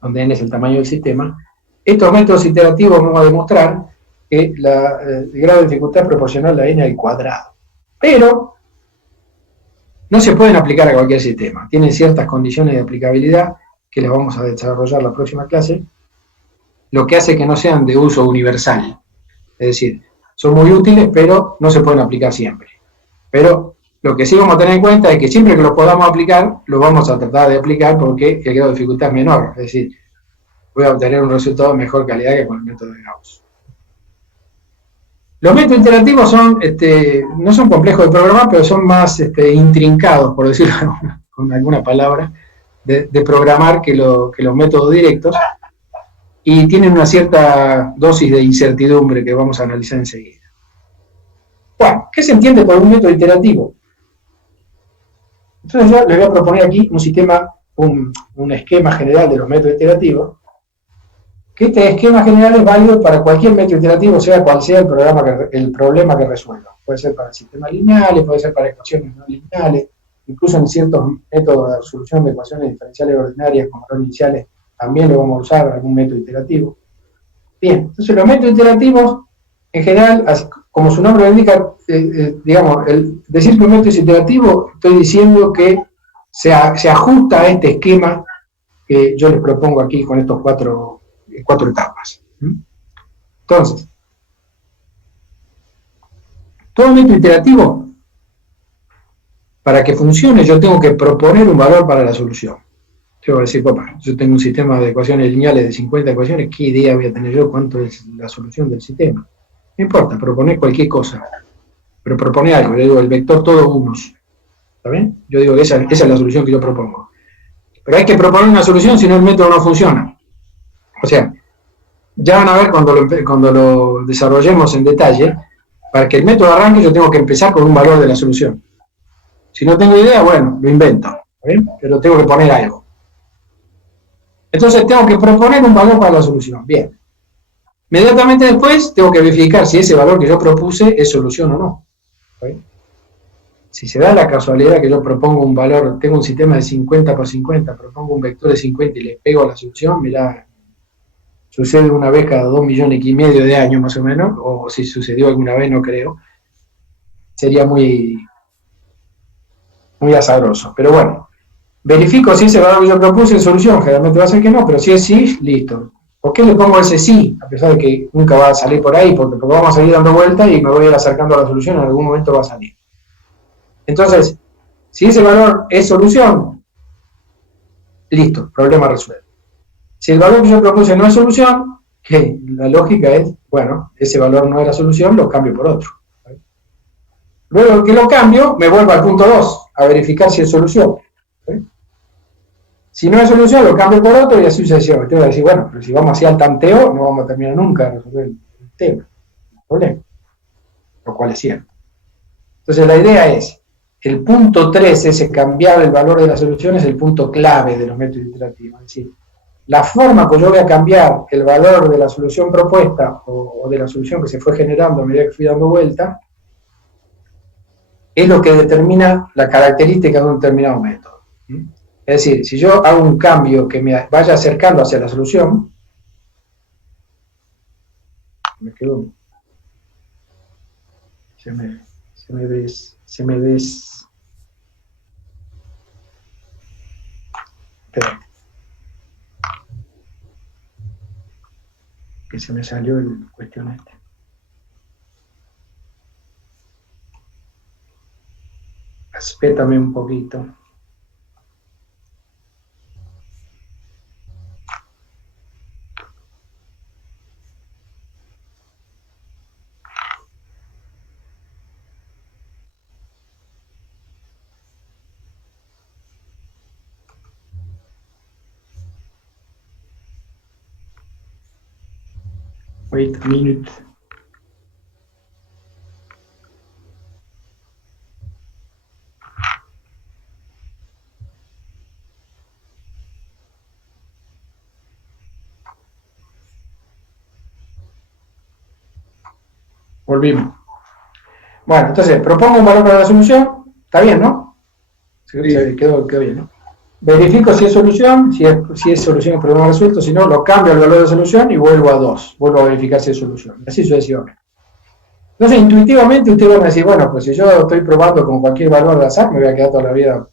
donde n es el tamaño del sistema. Estos métodos iterativos vamos a demostrar que el grado de dificultad es proporcional a n al cuadrado. Pero no se pueden aplicar a cualquier sistema. Tienen ciertas condiciones de aplicabilidad que les vamos a desarrollar en la próxima clase, lo que hace que no sean de uso universal. Es decir, son muy útiles, pero no se pueden aplicar siempre. Pero lo que sí vamos a tener en cuenta es que siempre que los podamos aplicar, los vamos a tratar de aplicar porque el grado de dificultad es menor. Es decir, voy a obtener un resultado de mejor calidad que con el método de Gauss. Los métodos iterativos son, no son complejos de programar, pero son más intrincados, por decirlo con alguna palabra, de programar que los métodos directos, y tienen una cierta dosis de incertidumbre que vamos a analizar enseguida. Bueno, ¿qué se entiende por un método iterativo? Entonces yo les voy a proponer aquí un sistema, un esquema general de los métodos iterativos, que este esquema general es válido para cualquier método iterativo, sea cual sea el problema que resuelva. Puede ser para sistemas lineales, puede ser para ecuaciones no lineales, incluso en ciertos métodos de resolución de ecuaciones diferenciales ordinarias como no iniciales, también lo vamos a usar algún método iterativo. Bien, entonces los métodos iterativos, en general, como su nombre lo indica, digamos, el decir que un método es iterativo, estoy diciendo que se ajusta a este esquema que yo les propongo aquí con estos cuatro etapas. Entonces, todo método iterativo, para que funcione, yo tengo que proponer un valor para la solución. Yo voy a decir, papá, yo tengo un sistema de ecuaciones lineales de 50 ecuaciones, ¿qué idea voy a tener yo cuánto es la solución del sistema? No importa, proponer cualquier cosa, pero proponer algo. Yo digo, el vector todos unos. ¿Está bien? Yo digo que esa es la solución que yo propongo. Pero hay que proponer una solución, si no el método no funciona. O sea, ya van a ver cuando lo desarrollemos en detalle, para que el método arranque yo tengo que empezar con un valor de la solución. Si no tengo idea, bueno, lo invento, ¿bien? Pero tengo que poner algo. Entonces tengo que proponer un valor para la solución. Bien. Inmediatamente después tengo que verificar si ese valor que yo propuse es solución o no. ¿Bien? Si se da la casualidad que yo propongo un valor, tengo un sistema de 50 por 50, propongo un vector de 50 y le pego a la solución, mirá, sucede una vez cada 2,5 millones de años más o menos, o si sucedió alguna vez no creo, sería muy azaroso. Pero bueno, verifico si ese valor que yo propuse es solución, generalmente va a ser que no, pero si es sí, listo. ¿Por qué le pongo ese sí? A pesar de que nunca va a salir por ahí, porque vamos a seguir dando vueltas y me voy a ir acercando a la solución, en algún momento va a salir. Entonces, si ese valor es solución, listo, problema resuelto. Si el valor que yo propuse no es solución, que la lógica es, bueno, ese valor no era solución, lo cambio por otro. Luego que lo cambio, me vuelvo al punto 2, a verificar si es solución. Si no es solución, lo cambio por otro y así sucesivamente. Te voy a decir, bueno, pero si vamos hacia el tanteo, no vamos a terminar nunca de resolver el tema, el problema. Lo cual es cierto. Entonces la idea es, el punto 3, ese cambiar el valor de la solución, es el punto clave de los métodos iterativos. Es decir, la forma que yo voy a cambiar el valor de la solución propuesta o de la solución que se fue generando a medida que fui dando vuelta, es lo que determina la característica de un determinado método. Es decir, si yo hago un cambio que me vaya acercando hacia la solución, me quedo, se me espera, que se me salió el cuestión este. Espérame un poquito. Wait a minute. Volvimos. Bueno, entonces, propongo un valor para la solución. Está bien, ¿no? Sí. Quedó bien, ¿no? Verifico si es solución, si es solución el problema resuelto, si no, lo cambio al valor de solución y vuelvo a 2. Vuelvo a verificar si es solución. Así sucesivamente. Entonces, intuitivamente ustedes van a decir, bueno, pues si yo estoy probando con cualquier valor de azar, me voy a quedar toda la vida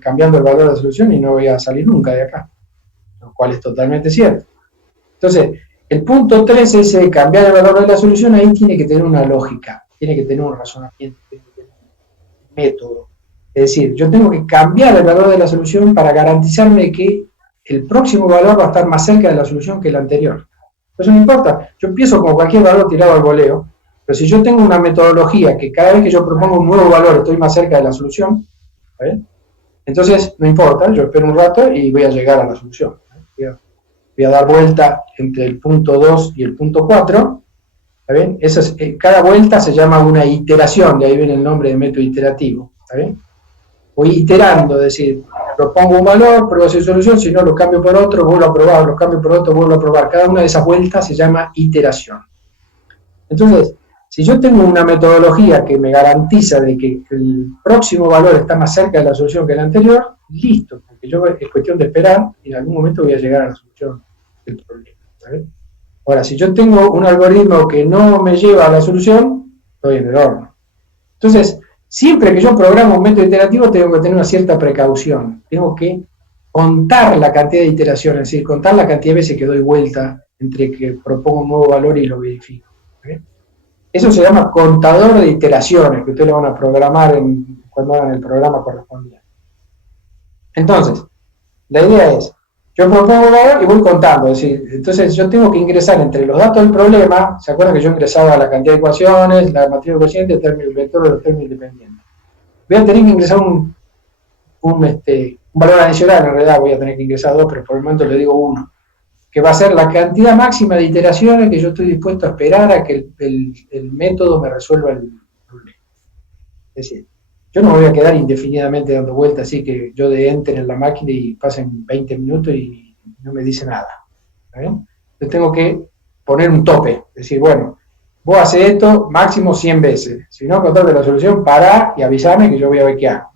cambiando el valor de solución y no voy a salir nunca de acá. Lo cual es totalmente cierto. Entonces, el punto 3 es cambiar el valor de la solución, ahí tiene que tener una lógica, tiene que tener un razonamiento, tiene que tener un método. Es decir, yo tengo que cambiar el valor de la solución para garantizarme que el próximo valor va a estar más cerca de la solución que el anterior. Eso no importa, yo empiezo con cualquier valor tirado al voleo, pero si yo tengo una metodología que cada vez que yo propongo un nuevo valor estoy más cerca de la solución, ¿sí? Entonces no importa, yo espero un rato y voy a llegar a la solución. Voy a dar vuelta entre el punto 2 y el punto 4, ¿está bien? Cada vuelta se llama una iteración, de ahí viene el nombre de método iterativo, ¿está bien? Voy iterando, es decir, propongo un valor, pruebo su solución, si no lo cambio por otro, vuelvo a probar, lo cambio por otro, vuelvo a probar. Cada una de esas vueltas se llama iteración. Entonces, si yo tengo una metodología que me garantiza de que el próximo valor está más cerca de la solución que el anterior, listo, porque es cuestión de esperar y en algún momento voy a llegar a la solución del problema. ¿Vale? Ahora, si yo tengo un algoritmo que no me lleva a la solución, estoy en el horno. Entonces, siempre que yo programo un método iterativo tengo que tener una cierta precaución. Tengo que contar la cantidad de iteraciones, es decir, contar la cantidad de veces que doy vuelta entre que propongo un nuevo valor y lo verifico. ¿Okay? Eso se llama contador de iteraciones, que ustedes lo van a programar cuando hagan el programa correspondiente. Entonces, la idea es, yo propongo un valor y voy contando, es decir, entonces yo tengo que ingresar entre los datos del problema, ¿se acuerdan que yo ingresaba la cantidad de ecuaciones, la matriz de coeficientes, el término vector de los términos independientes? Voy a tener que ingresar un valor adicional, en realidad voy a tener que ingresar 2, pero por el momento le digo 1, que va a ser la cantidad máxima de iteraciones que yo estoy dispuesto a esperar a que el método me resuelva el problema. Es decir, yo no me voy a quedar indefinidamente dando vueltas así que yo de enter en la máquina y pasen 20 minutos y no me dice nada. ¿Está bien? Yo tengo que poner un tope, es decir, bueno, vos haces esto máximo 100 veces, si no encontraste la solución, pará y avísame que yo voy a ver qué hago.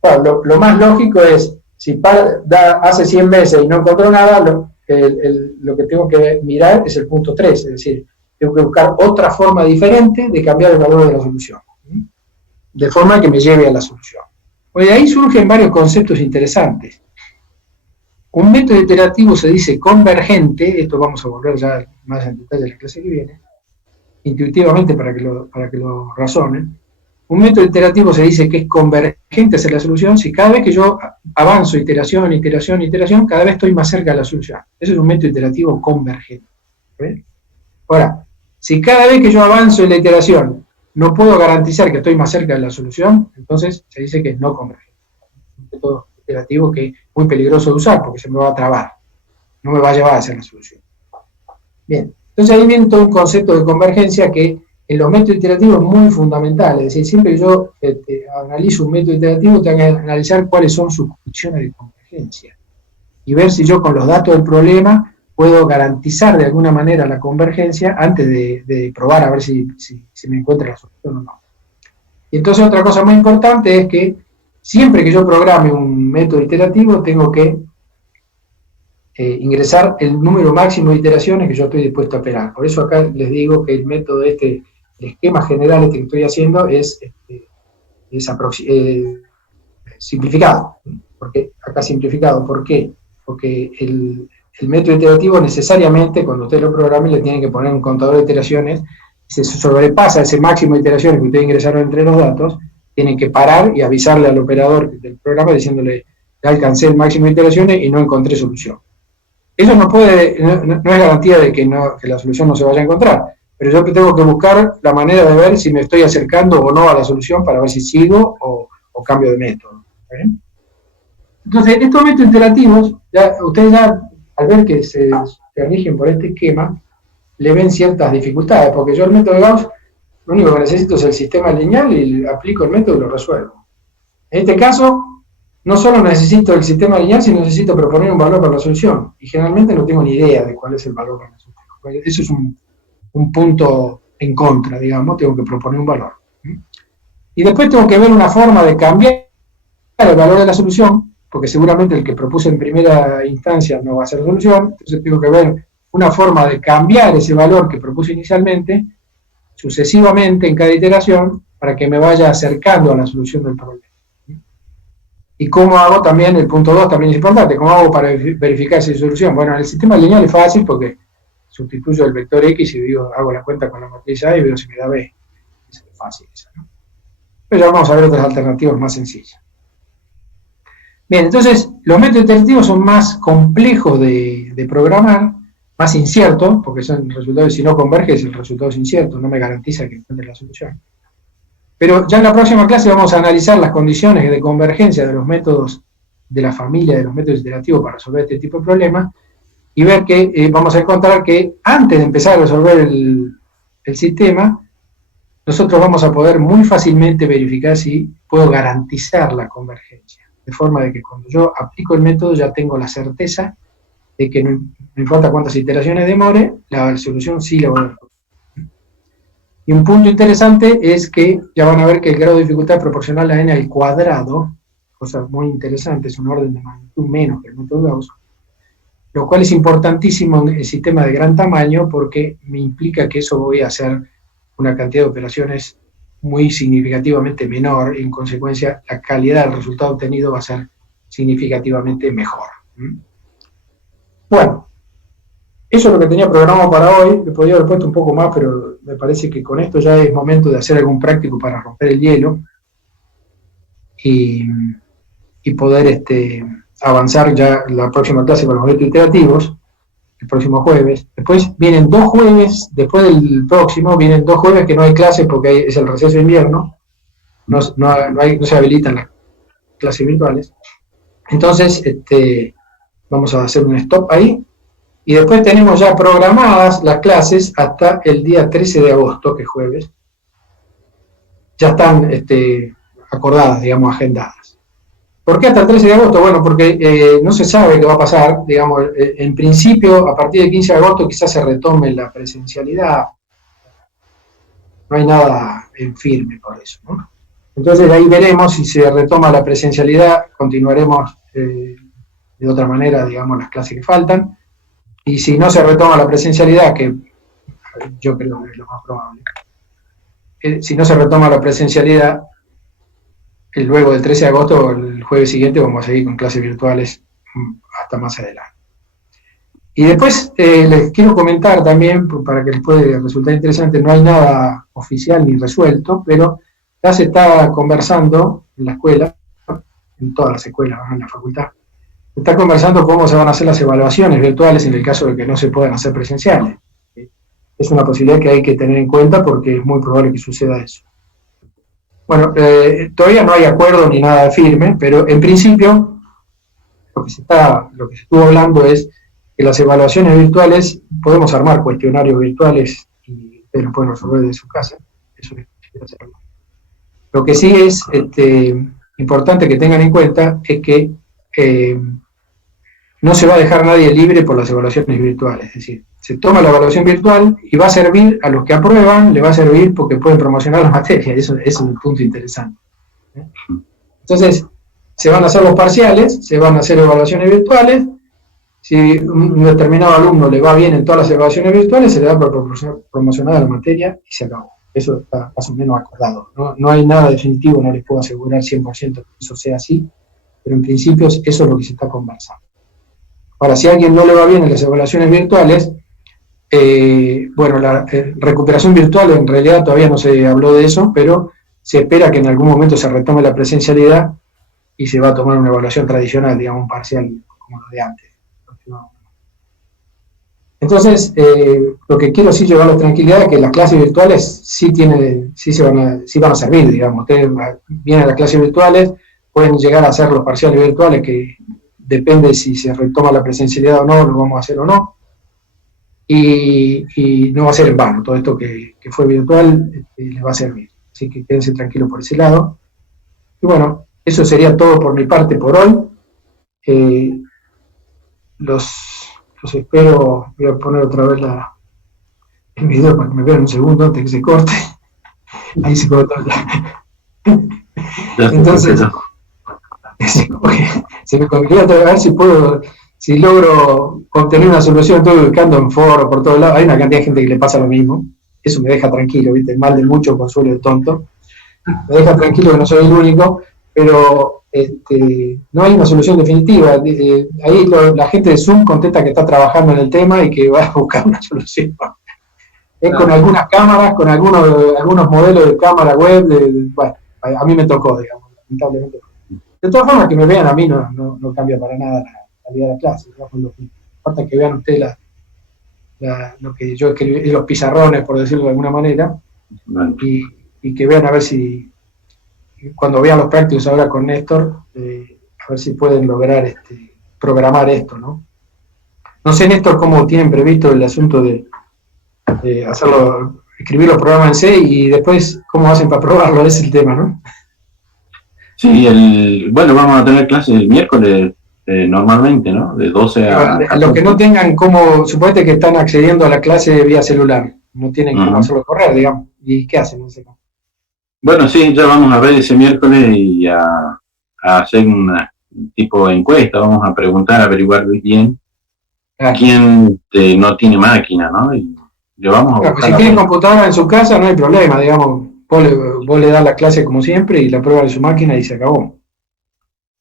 Bueno, lo más lógico es, si hace 100 veces y no encontró nada, lo que tengo que mirar es el punto 3, es decir, tengo que buscar otra forma diferente de cambiar el valor de la solución, de forma que me lleve a la solución. Pues de ahí surgen varios conceptos interesantes. Un método iterativo se dice convergente, esto vamos a volver ya más en detalle en la clase que viene, intuitivamente para que lo razonen. Un método iterativo se dice que es convergente hacia la solución si cada vez que yo avanzo iteración, iteración, iteración, cada vez estoy más cerca de la solución. Ese es un método iterativo convergente. ¿Ven? Ahora, si cada vez que yo avanzo en la iteración no puedo garantizar que estoy más cerca de la solución, entonces se dice que es no convergente. Un método iterativo que es muy peligroso de usar porque se me va a trabar, no me va a llevar hacia la solución. Bien, entonces ahí viene todo un concepto de convergencia que en los métodos iterativos es muy fundamental, es decir, siempre que yo analizo un método iterativo tengo que analizar cuáles son sus condiciones de convergencia. y ver si yo con los datos del problema puedo garantizar de alguna manera la convergencia antes de probar a ver si me encuentra la solución o no. Y entonces otra cosa muy importante es que siempre que yo programe un método iterativo tengo que ingresar el número máximo de iteraciones que yo estoy dispuesto a operar. Por eso acá les digo que el método el esquema general que estoy haciendo es simplificado. Porque acá simplificado, ¿por qué? Porque el método iterativo necesariamente, cuando usted lo programe, le tiene que poner un contador de iteraciones. Si se sobrepasa ese máximo de iteraciones que ustedes ingresaron entre los datos, tienen que parar y avisarle al operador del programa diciéndole, ya alcancé el máximo de iteraciones y no encontré solución. Eso no es garantía de que la solución no se vaya a encontrar, pero yo tengo que buscar la manera de ver si me estoy acercando o no a la solución para ver si sigo o cambio de método. ¿Bien? Entonces, estos métodos iterativos, ustedes al ver que se rigen por este esquema, le ven ciertas dificultades, porque yo el método de Gauss, lo único que necesito es el sistema lineal y aplico el método y lo resuelvo. En este caso, no solo necesito el sistema lineal, sino necesito proponer un valor para la solución, y generalmente no tengo ni idea de cuál es el valor para la solución. Eso es un punto en contra, digamos, tengo que proponer un valor. Y después tengo que ver una forma de cambiar el valor de la solución, porque seguramente el que propuse en primera instancia no va a ser solución, entonces tengo que ver una forma de cambiar ese valor que propuse inicialmente, sucesivamente en cada iteración, para que me vaya acercando a la solución del problema. ¿Y cómo hago también? El punto 2 también es importante, ¿cómo hago para verificar esa solución? Bueno, en el sistema lineal es fácil porque sustituyo el vector X y hago la cuenta con la matriz A y veo si me da B. Es fácil esa, ¿no? Pero ya vamos a ver otras alternativas más sencillas. Bien, entonces, los métodos iterativos son más complejos de programar, más inciertos, porque son resultados, si no converge, el resultado es incierto, no me garantiza que encuentre la solución. Pero ya en la próxima clase vamos a analizar las condiciones de convergencia de los métodos de la familia de los métodos iterativos para resolver este tipo de problemas, y ver que vamos a encontrar que antes de empezar a resolver el sistema, nosotros vamos a poder muy fácilmente verificar si puedo garantizar la convergencia. De forma de que cuando yo aplico el método ya tengo la certeza de que no importa cuántas iteraciones demore, la solución sí la voy a resolver. Y un punto interesante es que ya van a ver que el grado de dificultad es proporcional a n al cuadrado, cosa muy interesante, es un orden de magnitud menos que el método Gauss, lo cual es importantísimo en el sistema de gran tamaño porque me implica que eso voy a hacer una cantidad de operaciones muy significativamente menor, y en consecuencia la calidad del resultado obtenido va a ser significativamente mejor. Bueno, eso es lo que tenía programado para hoy. Le podría haber puesto un poco más, pero me parece que con esto ya es momento de hacer algún práctico para romper el hielo y poder avanzar ya la próxima clase con los métodos iterativos, el próximo jueves. Después vienen 2 jueves, después del próximo, vienen 2 jueves que no hay clases porque es el receso de invierno, no se habilitan las clases virtuales. Entonces, vamos a hacer un stop ahí, y después tenemos ya programadas las clases hasta el día 13 de agosto, que es jueves. Ya están acordadas, digamos, agendadas. ¿Por qué hasta el 13 de agosto? Bueno, porque no se sabe qué va a pasar, digamos, en principio, a partir del 15 de agosto quizás se retome la presencialidad. No hay nada en firme por eso, ¿no? Entonces ahí veremos si se retoma la presencialidad, continuaremos de otra manera, digamos, las clases que faltan. Y si no se retoma la presencialidad, que yo creo que es lo más probable, si no se retoma la presencialidad, luego del 13 de agosto, el jueves siguiente, vamos a seguir con clases virtuales hasta más adelante. Y después les quiero comentar también, para que les puede resultar interesante, no hay nada oficial ni resuelto, pero ya se está conversando en la escuela, en todas las escuelas, ¿no? En la facultad, se está conversando cómo se van a hacer las evaluaciones virtuales en el caso de que no se puedan hacer presenciales. Es una posibilidad que hay que tener en cuenta porque es muy probable que suceda eso. Bueno, todavía no hay acuerdo ni nada firme, pero en principio lo que se estuvo hablando es que las evaluaciones virtuales, podemos armar cuestionarios virtuales y ustedes lo pueden resolver desde su casa. Eso es hacerlo. Lo que sí es importante que tengan en cuenta es que no se va a dejar nadie libre por las evaluaciones virtuales. Es decir, se toma la evaluación virtual y va a servir a los que aprueban, le va a servir porque pueden promocionar la materia. Eso es un punto interesante. Entonces, se van a hacer los parciales, se van a hacer evaluaciones virtuales. Si un determinado alumno le va bien en todas las evaluaciones virtuales, se le da por promocionar la materia y se acabó. Eso está más o menos acordado. No hay nada definitivo, no les puedo asegurar 100% que eso sea así, pero en principio eso es lo que se está conversando. Ahora, si a alguien no le va bien en las evaluaciones virtuales, bueno, la recuperación virtual en realidad todavía no se habló de eso, pero se espera que en algún momento se retome la presencialidad y se va a tomar una evaluación tradicional, digamos, un parcial como lo de antes. Entonces, lo que quiero sí llevar la tranquilidad es que las clases virtuales sí van a servir, digamos. Ustedes vienen a las clases virtuales, pueden llegar a hacer los parciales virtuales, que depende si se retoma la presencialidad o no, lo vamos a hacer o no. Y no va a ser en vano, todo esto que fue virtual les va a servir. Así que quédense tranquilos por ese lado. Y bueno, eso sería todo por mi parte por hoy. Los espero. Voy a poner otra vez el video para que me vean un segundo antes que se corte. Ahí se cortó ya. Entonces, se me conviene a ver si logro obtener una solución. Estoy buscando en foros por todos lados. Hay una cantidad de gente que le pasa lo mismo. Eso me deja tranquilo, ¿viste? El mal de mucho, consuelo de tonto. Me deja tranquilo que no soy el único, pero no hay una solución definitiva. Ahí la gente de Zoom contesta que está trabajando en el tema y que va a buscar una solución. Es con algunas cámaras, con algunos modelos de cámara web. Bueno, a mí me tocó, digamos, lamentablemente. De todas formas, que me vean a mí no cambia para nada la calidad de la clase. Lo que importa es que vean ustedes lo que yo escribí, los pizarrones, por decirlo de alguna manera, y que vean a ver si, cuando vean los prácticos ahora con Néstor, a ver si pueden lograr programar esto, ¿no? No sé, Néstor, cómo tienen previsto el asunto de escribir los programas en C y después cómo hacen para probarlo, ese es el tema, ¿no? Sí, bueno, vamos a tener clases el miércoles normalmente, ¿no? De 12 a... Los que no tengan cómo, suponete que están accediendo a la clase vía celular, no tienen cómo hacerlo correr, digamos, ¿y qué hacen en ese caso? Bueno, sí, ya vamos a ver ese miércoles y a hacer una tipo de encuesta, vamos a preguntar, averiguar bien quién no tiene máquina, ¿no? Y le vamos a buscar. Si tienen computadora en su casa no hay problema, digamos, vos le das la clase como siempre y la prueba de su máquina y se acabó.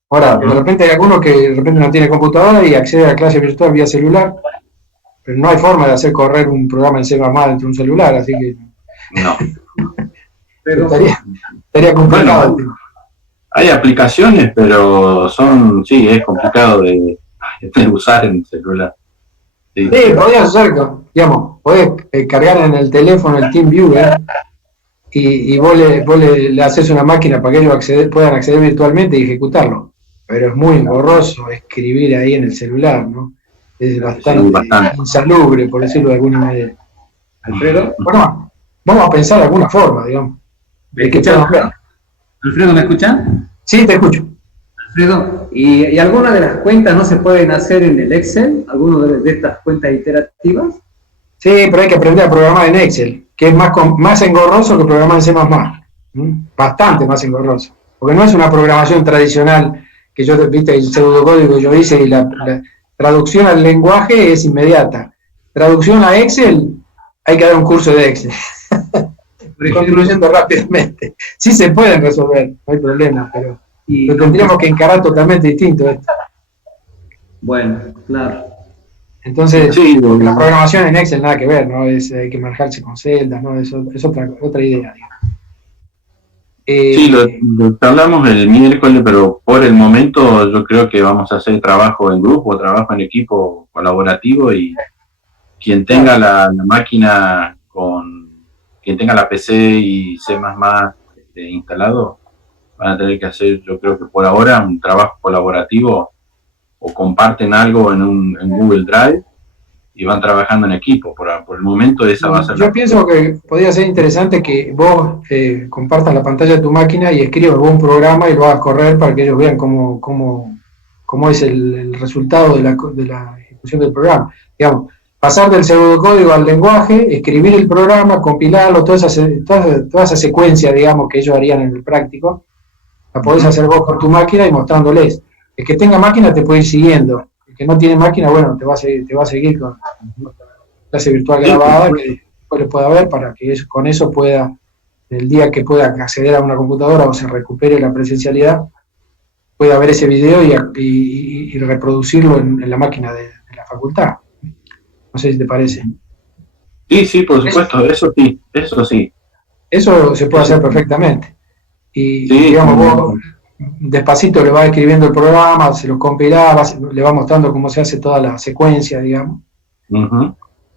Ahora, de repente hay alguno que de repente no tiene computadora y accede a la clase virtual vía celular, pero no hay forma de hacer correr un programa en C++ dentro de un celular, así que... No. Pero estaría complicado. Bueno, hay aplicaciones, pero sí, es complicado de usar en el celular. Sí, podías usar, digamos, podés cargar en el teléfono el TeamViewer y vos le haces una máquina para que ellos puedan acceder virtualmente y ejecutarlo. Pero es muy engorroso escribir ahí en el celular, ¿no? Es bastante insalubre, por decirlo de alguna manera. Alfredo. Bueno, vamos a pensar de alguna forma, digamos. Alfredo, ¿me escucha? Sí, te escucho. Alfredo, ¿y algunas de las cuentas no se pueden hacer en el Excel? ¿Algunas de estas cuentas iterativas? Sí, pero hay que aprender a programar en Excel, que es más engorroso que programar en C++. Bastante más engorroso. Porque no es una programación tradicional que viste, el pseudocódigo que yo hice y la traducción al lenguaje es inmediata. Traducción a Excel, hay que dar un curso de Excel. Construyendo rápidamente. Sí se pueden resolver, no hay problema, pero lo tendríamos que encarar totalmente distinto esto. Bueno, claro. Entonces, sí, la programación en Excel nada que ver, ¿no? Hay que manejarse con celdas, ¿no? Es otra idea, digamos. Sí, lo hablamos el miércoles, pero por el momento yo creo que vamos a hacer trabajo en grupo, trabajo en equipo colaborativo y quien tenga la máquina quien tenga la PC y C++ instalado, van a tener que hacer, yo creo que por ahora, un trabajo colaborativo o comparten algo en Google Drive y van trabajando en equipo. Por el momento esa va a ser Yo pienso que podría ser interesante que vos compartas la pantalla de tu máquina y escribas un programa y lo hagas correr para que ellos vean cómo cómo es el resultado de la ejecución del programa. Digamos, pasar del pseudocódigo al lenguaje, escribir el programa, compilarlo, toda esa secuencia, digamos, que ellos harían en el práctico, la podés hacer vos con tu máquina y mostrándoles. El que tenga máquina te puede ir siguiendo. El que no tiene máquina, bueno, te va a seguir con la clase virtual grabada, que después le pueda ver para que con eso pueda, el día que pueda acceder a una computadora o se recupere la presencialidad, pueda ver ese video y reproducirlo en la máquina de la facultad. No sé si te parece. Sí, por supuesto, eso sí. Eso se puede hacer perfectamente. Y sí, digamos, vos despacito le vas escribiendo el programa, se lo compilás, le vas mostrando cómo se hace toda la secuencia, digamos.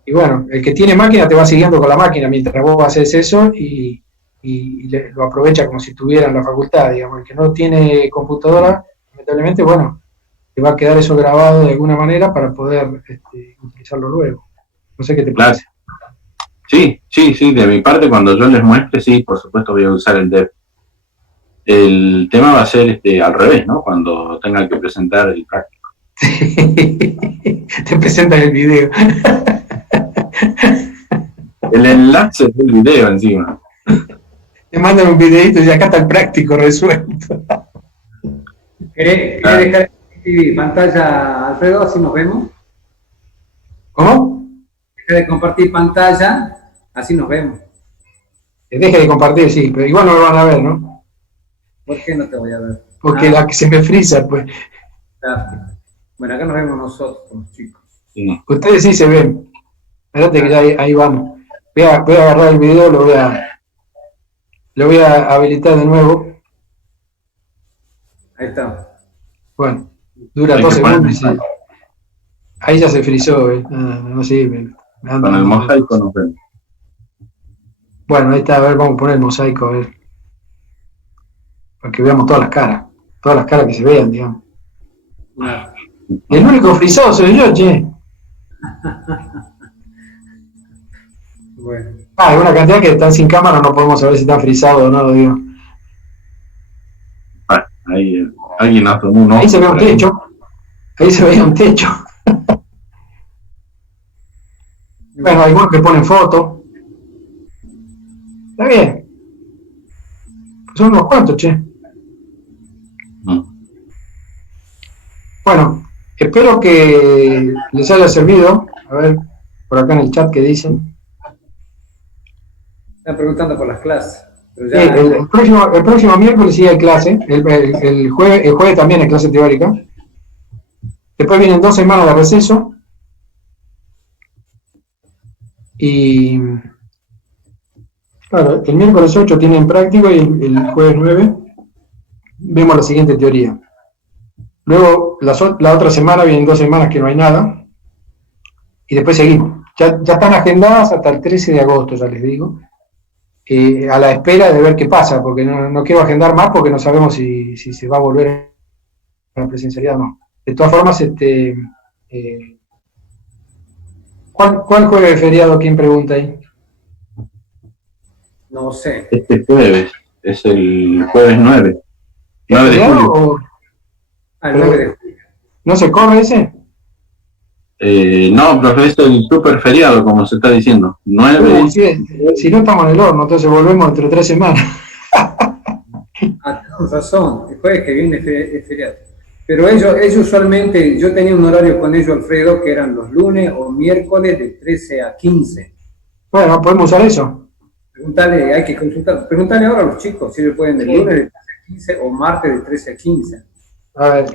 Y bueno, el que tiene máquina te va siguiendo con la máquina mientras vos haces eso y lo aprovecha como si estuviera en la facultad, digamos. El que no tiene computadora, lamentablemente, bueno, te va a quedar eso grabado de alguna manera para poder utilizarlo luego. No sé qué te parece. Sí, de mi parte, cuando yo les muestre, sí, por supuesto voy a usar el dev. El tema va a ser al revés, ¿no? Cuando tengan que presentar el práctico. Te presentan el video. El enlace del video encima. Te mandan un videito y acá está el práctico resuelto. ¿Querés dejar pantalla, Alfredo, así nos vemos? ¿Cómo? Deja de compartir pantalla, así nos vemos. Deje de compartir, sí, pero igual no me van a ver, ¿no? ¿Por qué no te voy a ver? Porque la que se me frisa, pues. Claro. Bueno, acá nos vemos nosotros, chicos. Sí. Ustedes sí se ven. Espérate que ya ahí vamos. Voy a agarrar el video, lo voy a habilitar de nuevo. Ahí está. Bueno, dura 2 segundos. Ahí ya se frizó, no sirve. Con el mosaico nos vemos. Bueno, ahí está, a ver, vamos a poner el mosaico, a ver. Para que veamos todas las caras que se vean, digamos. Claro. Y el único frisado soy yo, che. Bueno. Hay una cantidad que están sin cámara, no podemos saber si están frisados o no, digo. Ahí alguien ha tomado un ojo. Ahí se ve un techo. Ahí se veía un techo. Bueno, algunos que ponen fotos. Está bien. Son unos cuantos, che. Bueno, espero que les haya servido. A ver, por acá en el chat qué dicen. Están preguntando por las clases. Pero ya... el próximo miércoles sí hay clase. El jueves también hay clase teórica. Después vienen 2 semanas de receso. Y claro, el miércoles 8 tienen práctico y el jueves 9 vemos la siguiente teoría. Luego, la otra semana vienen 2 semanas que no hay nada. Y después seguimos. Ya están agendadas hasta el 13 de agosto, ya les digo. A la espera de ver qué pasa, porque no quiero agendar más porque no sabemos si se va a volver a la presencialidad o no. De todas formas, ¿cuál jueves de feriado? ¿Quién pregunta ahí? No sé. Este jueves, es el jueves 9. 9 de julio. El 9 de julio. ¿No se corre ese? No, profe, es el super feriado, como se está diciendo. 9. Si no estamos en el horno, entonces volvemos dentro de 3 semanas. Tienes razón, el jueves que viene es feriado. Pero ellos usualmente, yo tenía un horario con ellos, Alfredo, que eran los lunes o miércoles de 13 a 15. Bueno, podemos usar eso. Preguntale, hay que consultar. Preguntale ahora a los chicos si ellos pueden del lunes de 13 a 15 o martes de 13 a 15. A ver.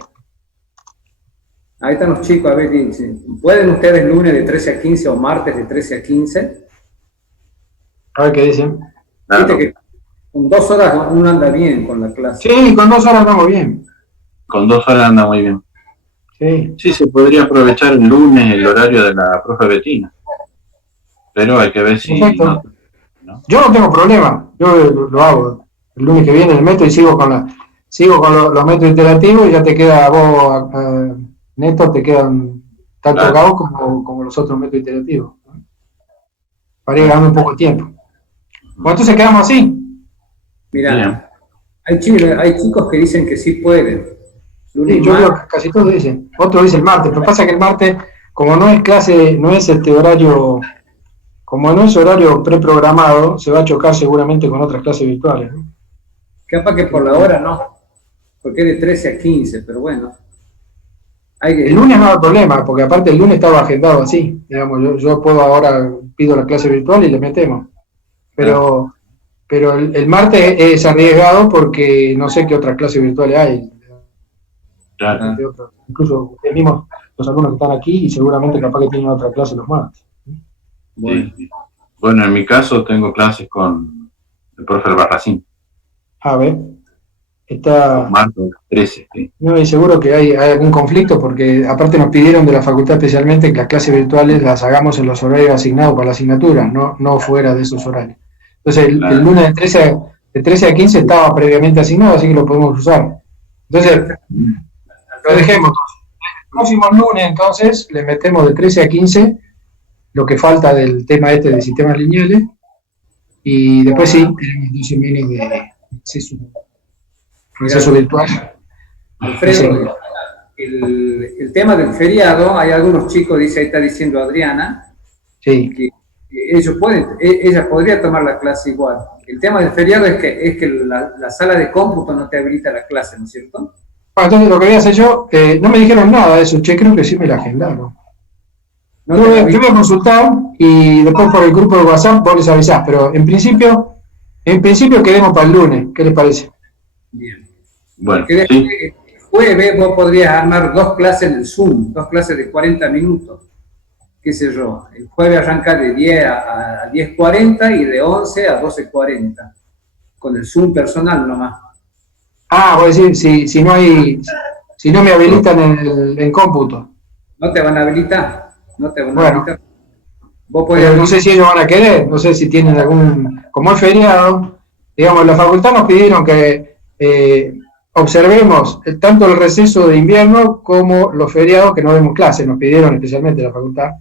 Ahí están los chicos, a ver, ¿pueden ustedes lunes de 13 a 15 o martes de 13 a 15? A ver qué dicen. Viste que con 2 horas uno anda bien con la clase. Sí, con 2 horas andamos bien. Con 2 horas anda muy bien. Sí, se podría aprovechar el lunes el horario de la profe Betina. Pero hay que ver si... No. Yo no tengo problema. Yo lo hago el lunes que viene en el metro y sigo con los metros interactivos y ya te queda a vos, Néstor, te quedan tanto claro. como los otros metros interactivos. Para ir ganando un poco de tiempo. Bueno, entonces quedamos así. Mirá, hay chicos que dicen que sí pueden. Lunes Sí, y yo martes. creo que casi todos dicen. Otro dice el martes, pero pasa que el martes, como no es clase, no es horario, como no es horario preprogramado, se va a chocar seguramente con otras clases virtuales, ¿no? Capaz que por la hora no, porque es de 13 a 15, pero bueno. Hay El que, lunes no hay problema, porque aparte el lunes estaba agendado así. Digamos, yo puedo ahora, pido la clase virtual y le metemos. Pero, pero el martes es arriesgado porque no sé qué otras clases virtuales hay. Claro. Incluso ustedes mismos, los alumnos que están aquí, y seguramente capaz que tienen otra clase los martes. bueno, Sí. Bueno, en mi caso tengo clases con el profe Albarracín, A ver, los está. martes 13. Sí. No, y seguro que hay algún conflicto, porque aparte nos pidieron de la facultad especialmente que las clases virtuales las hagamos en los horarios asignados para la asignatura, no fuera de esos horarios. Entonces, el Claro. lunes de 13 a 15 estaba previamente asignado, así que lo podemos usar. Entonces, lo dejemos. El próximo lunes, entonces, le metemos de 13 a 15 lo que falta del tema este de sistemas lineales, y después sí, tenemos 12 menos de receso virtual. Alfredo, el tema del feriado, hay algunos chicos, dice, ahí está diciendo Adriana, Sí. que ellos pueden, ella podría tomar la clase igual. El tema del feriado es que la sala de cómputo no te habilita la clase, ¿no es cierto? Bueno, entonces lo que voy a hacer yo, no me dijeron nada de eso, che, creo que sí me la agendaron. No Yo te voy, la yo voy a habilita. consultar y después por el grupo de WhatsApp vos les avisás, pero en principio quedemos para el lunes, ¿qué les parece? Bien. Bueno, Porque después, sí, el jueves vos podrías armar dos clases en el Zoom, dos clases de 40 minutos. Qué sé yo, el jueves arranca de 10 a 10:40 y de 11 a 12:40, con el Zoom personal nomás. Ah, voy a decir, si no me habilitan en cómputo. No te van a habilitar, no te van a Bueno, habilitar. Vos podés pero no sé habilitar. si ellos van a querer, no sé si tienen como es feriado, digamos, la facultad nos pidieron que observemos tanto el receso de invierno como los feriados que no demos clase, nos pidieron especialmente la facultad,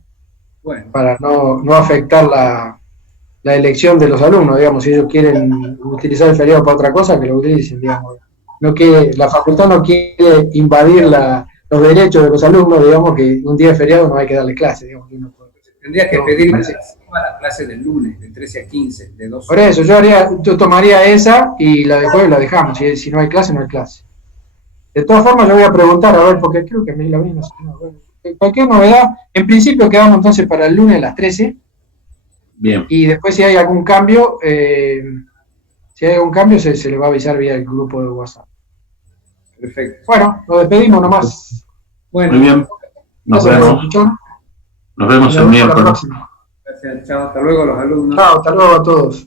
Bueno, para no afectar la elección de los alumnos, digamos, si ellos quieren utilizar el feriado para otra cosa, que lo utilicen, digamos. La facultad no quiere invadir los derechos de los alumnos, digamos, que un día de feriado no hay que darle clase, digamos. tendrías que pedirle la clase del lunes, de 13 a 15, de 2 Por horas. eso, yo tomaría esa y la de jueves la dejamos, si no hay clase, no hay clase. De todas formas, yo voy a preguntar, a ver, porque creo que me la vi, no sé, cualquier novedad, en principio quedamos entonces para el lunes a las 13, bien. y después si hay algún cambio, se le va a avisar vía el grupo de WhatsApp. Perfecto. Bueno, nos despedimos nomás. Bueno, Muy bien. Nos Gracias por vemos. escuchar. Nos vemos Nos el vemos la miércoles. próxima. gracias, chao, hasta luego los alumnos. Chao, hasta luego a todos.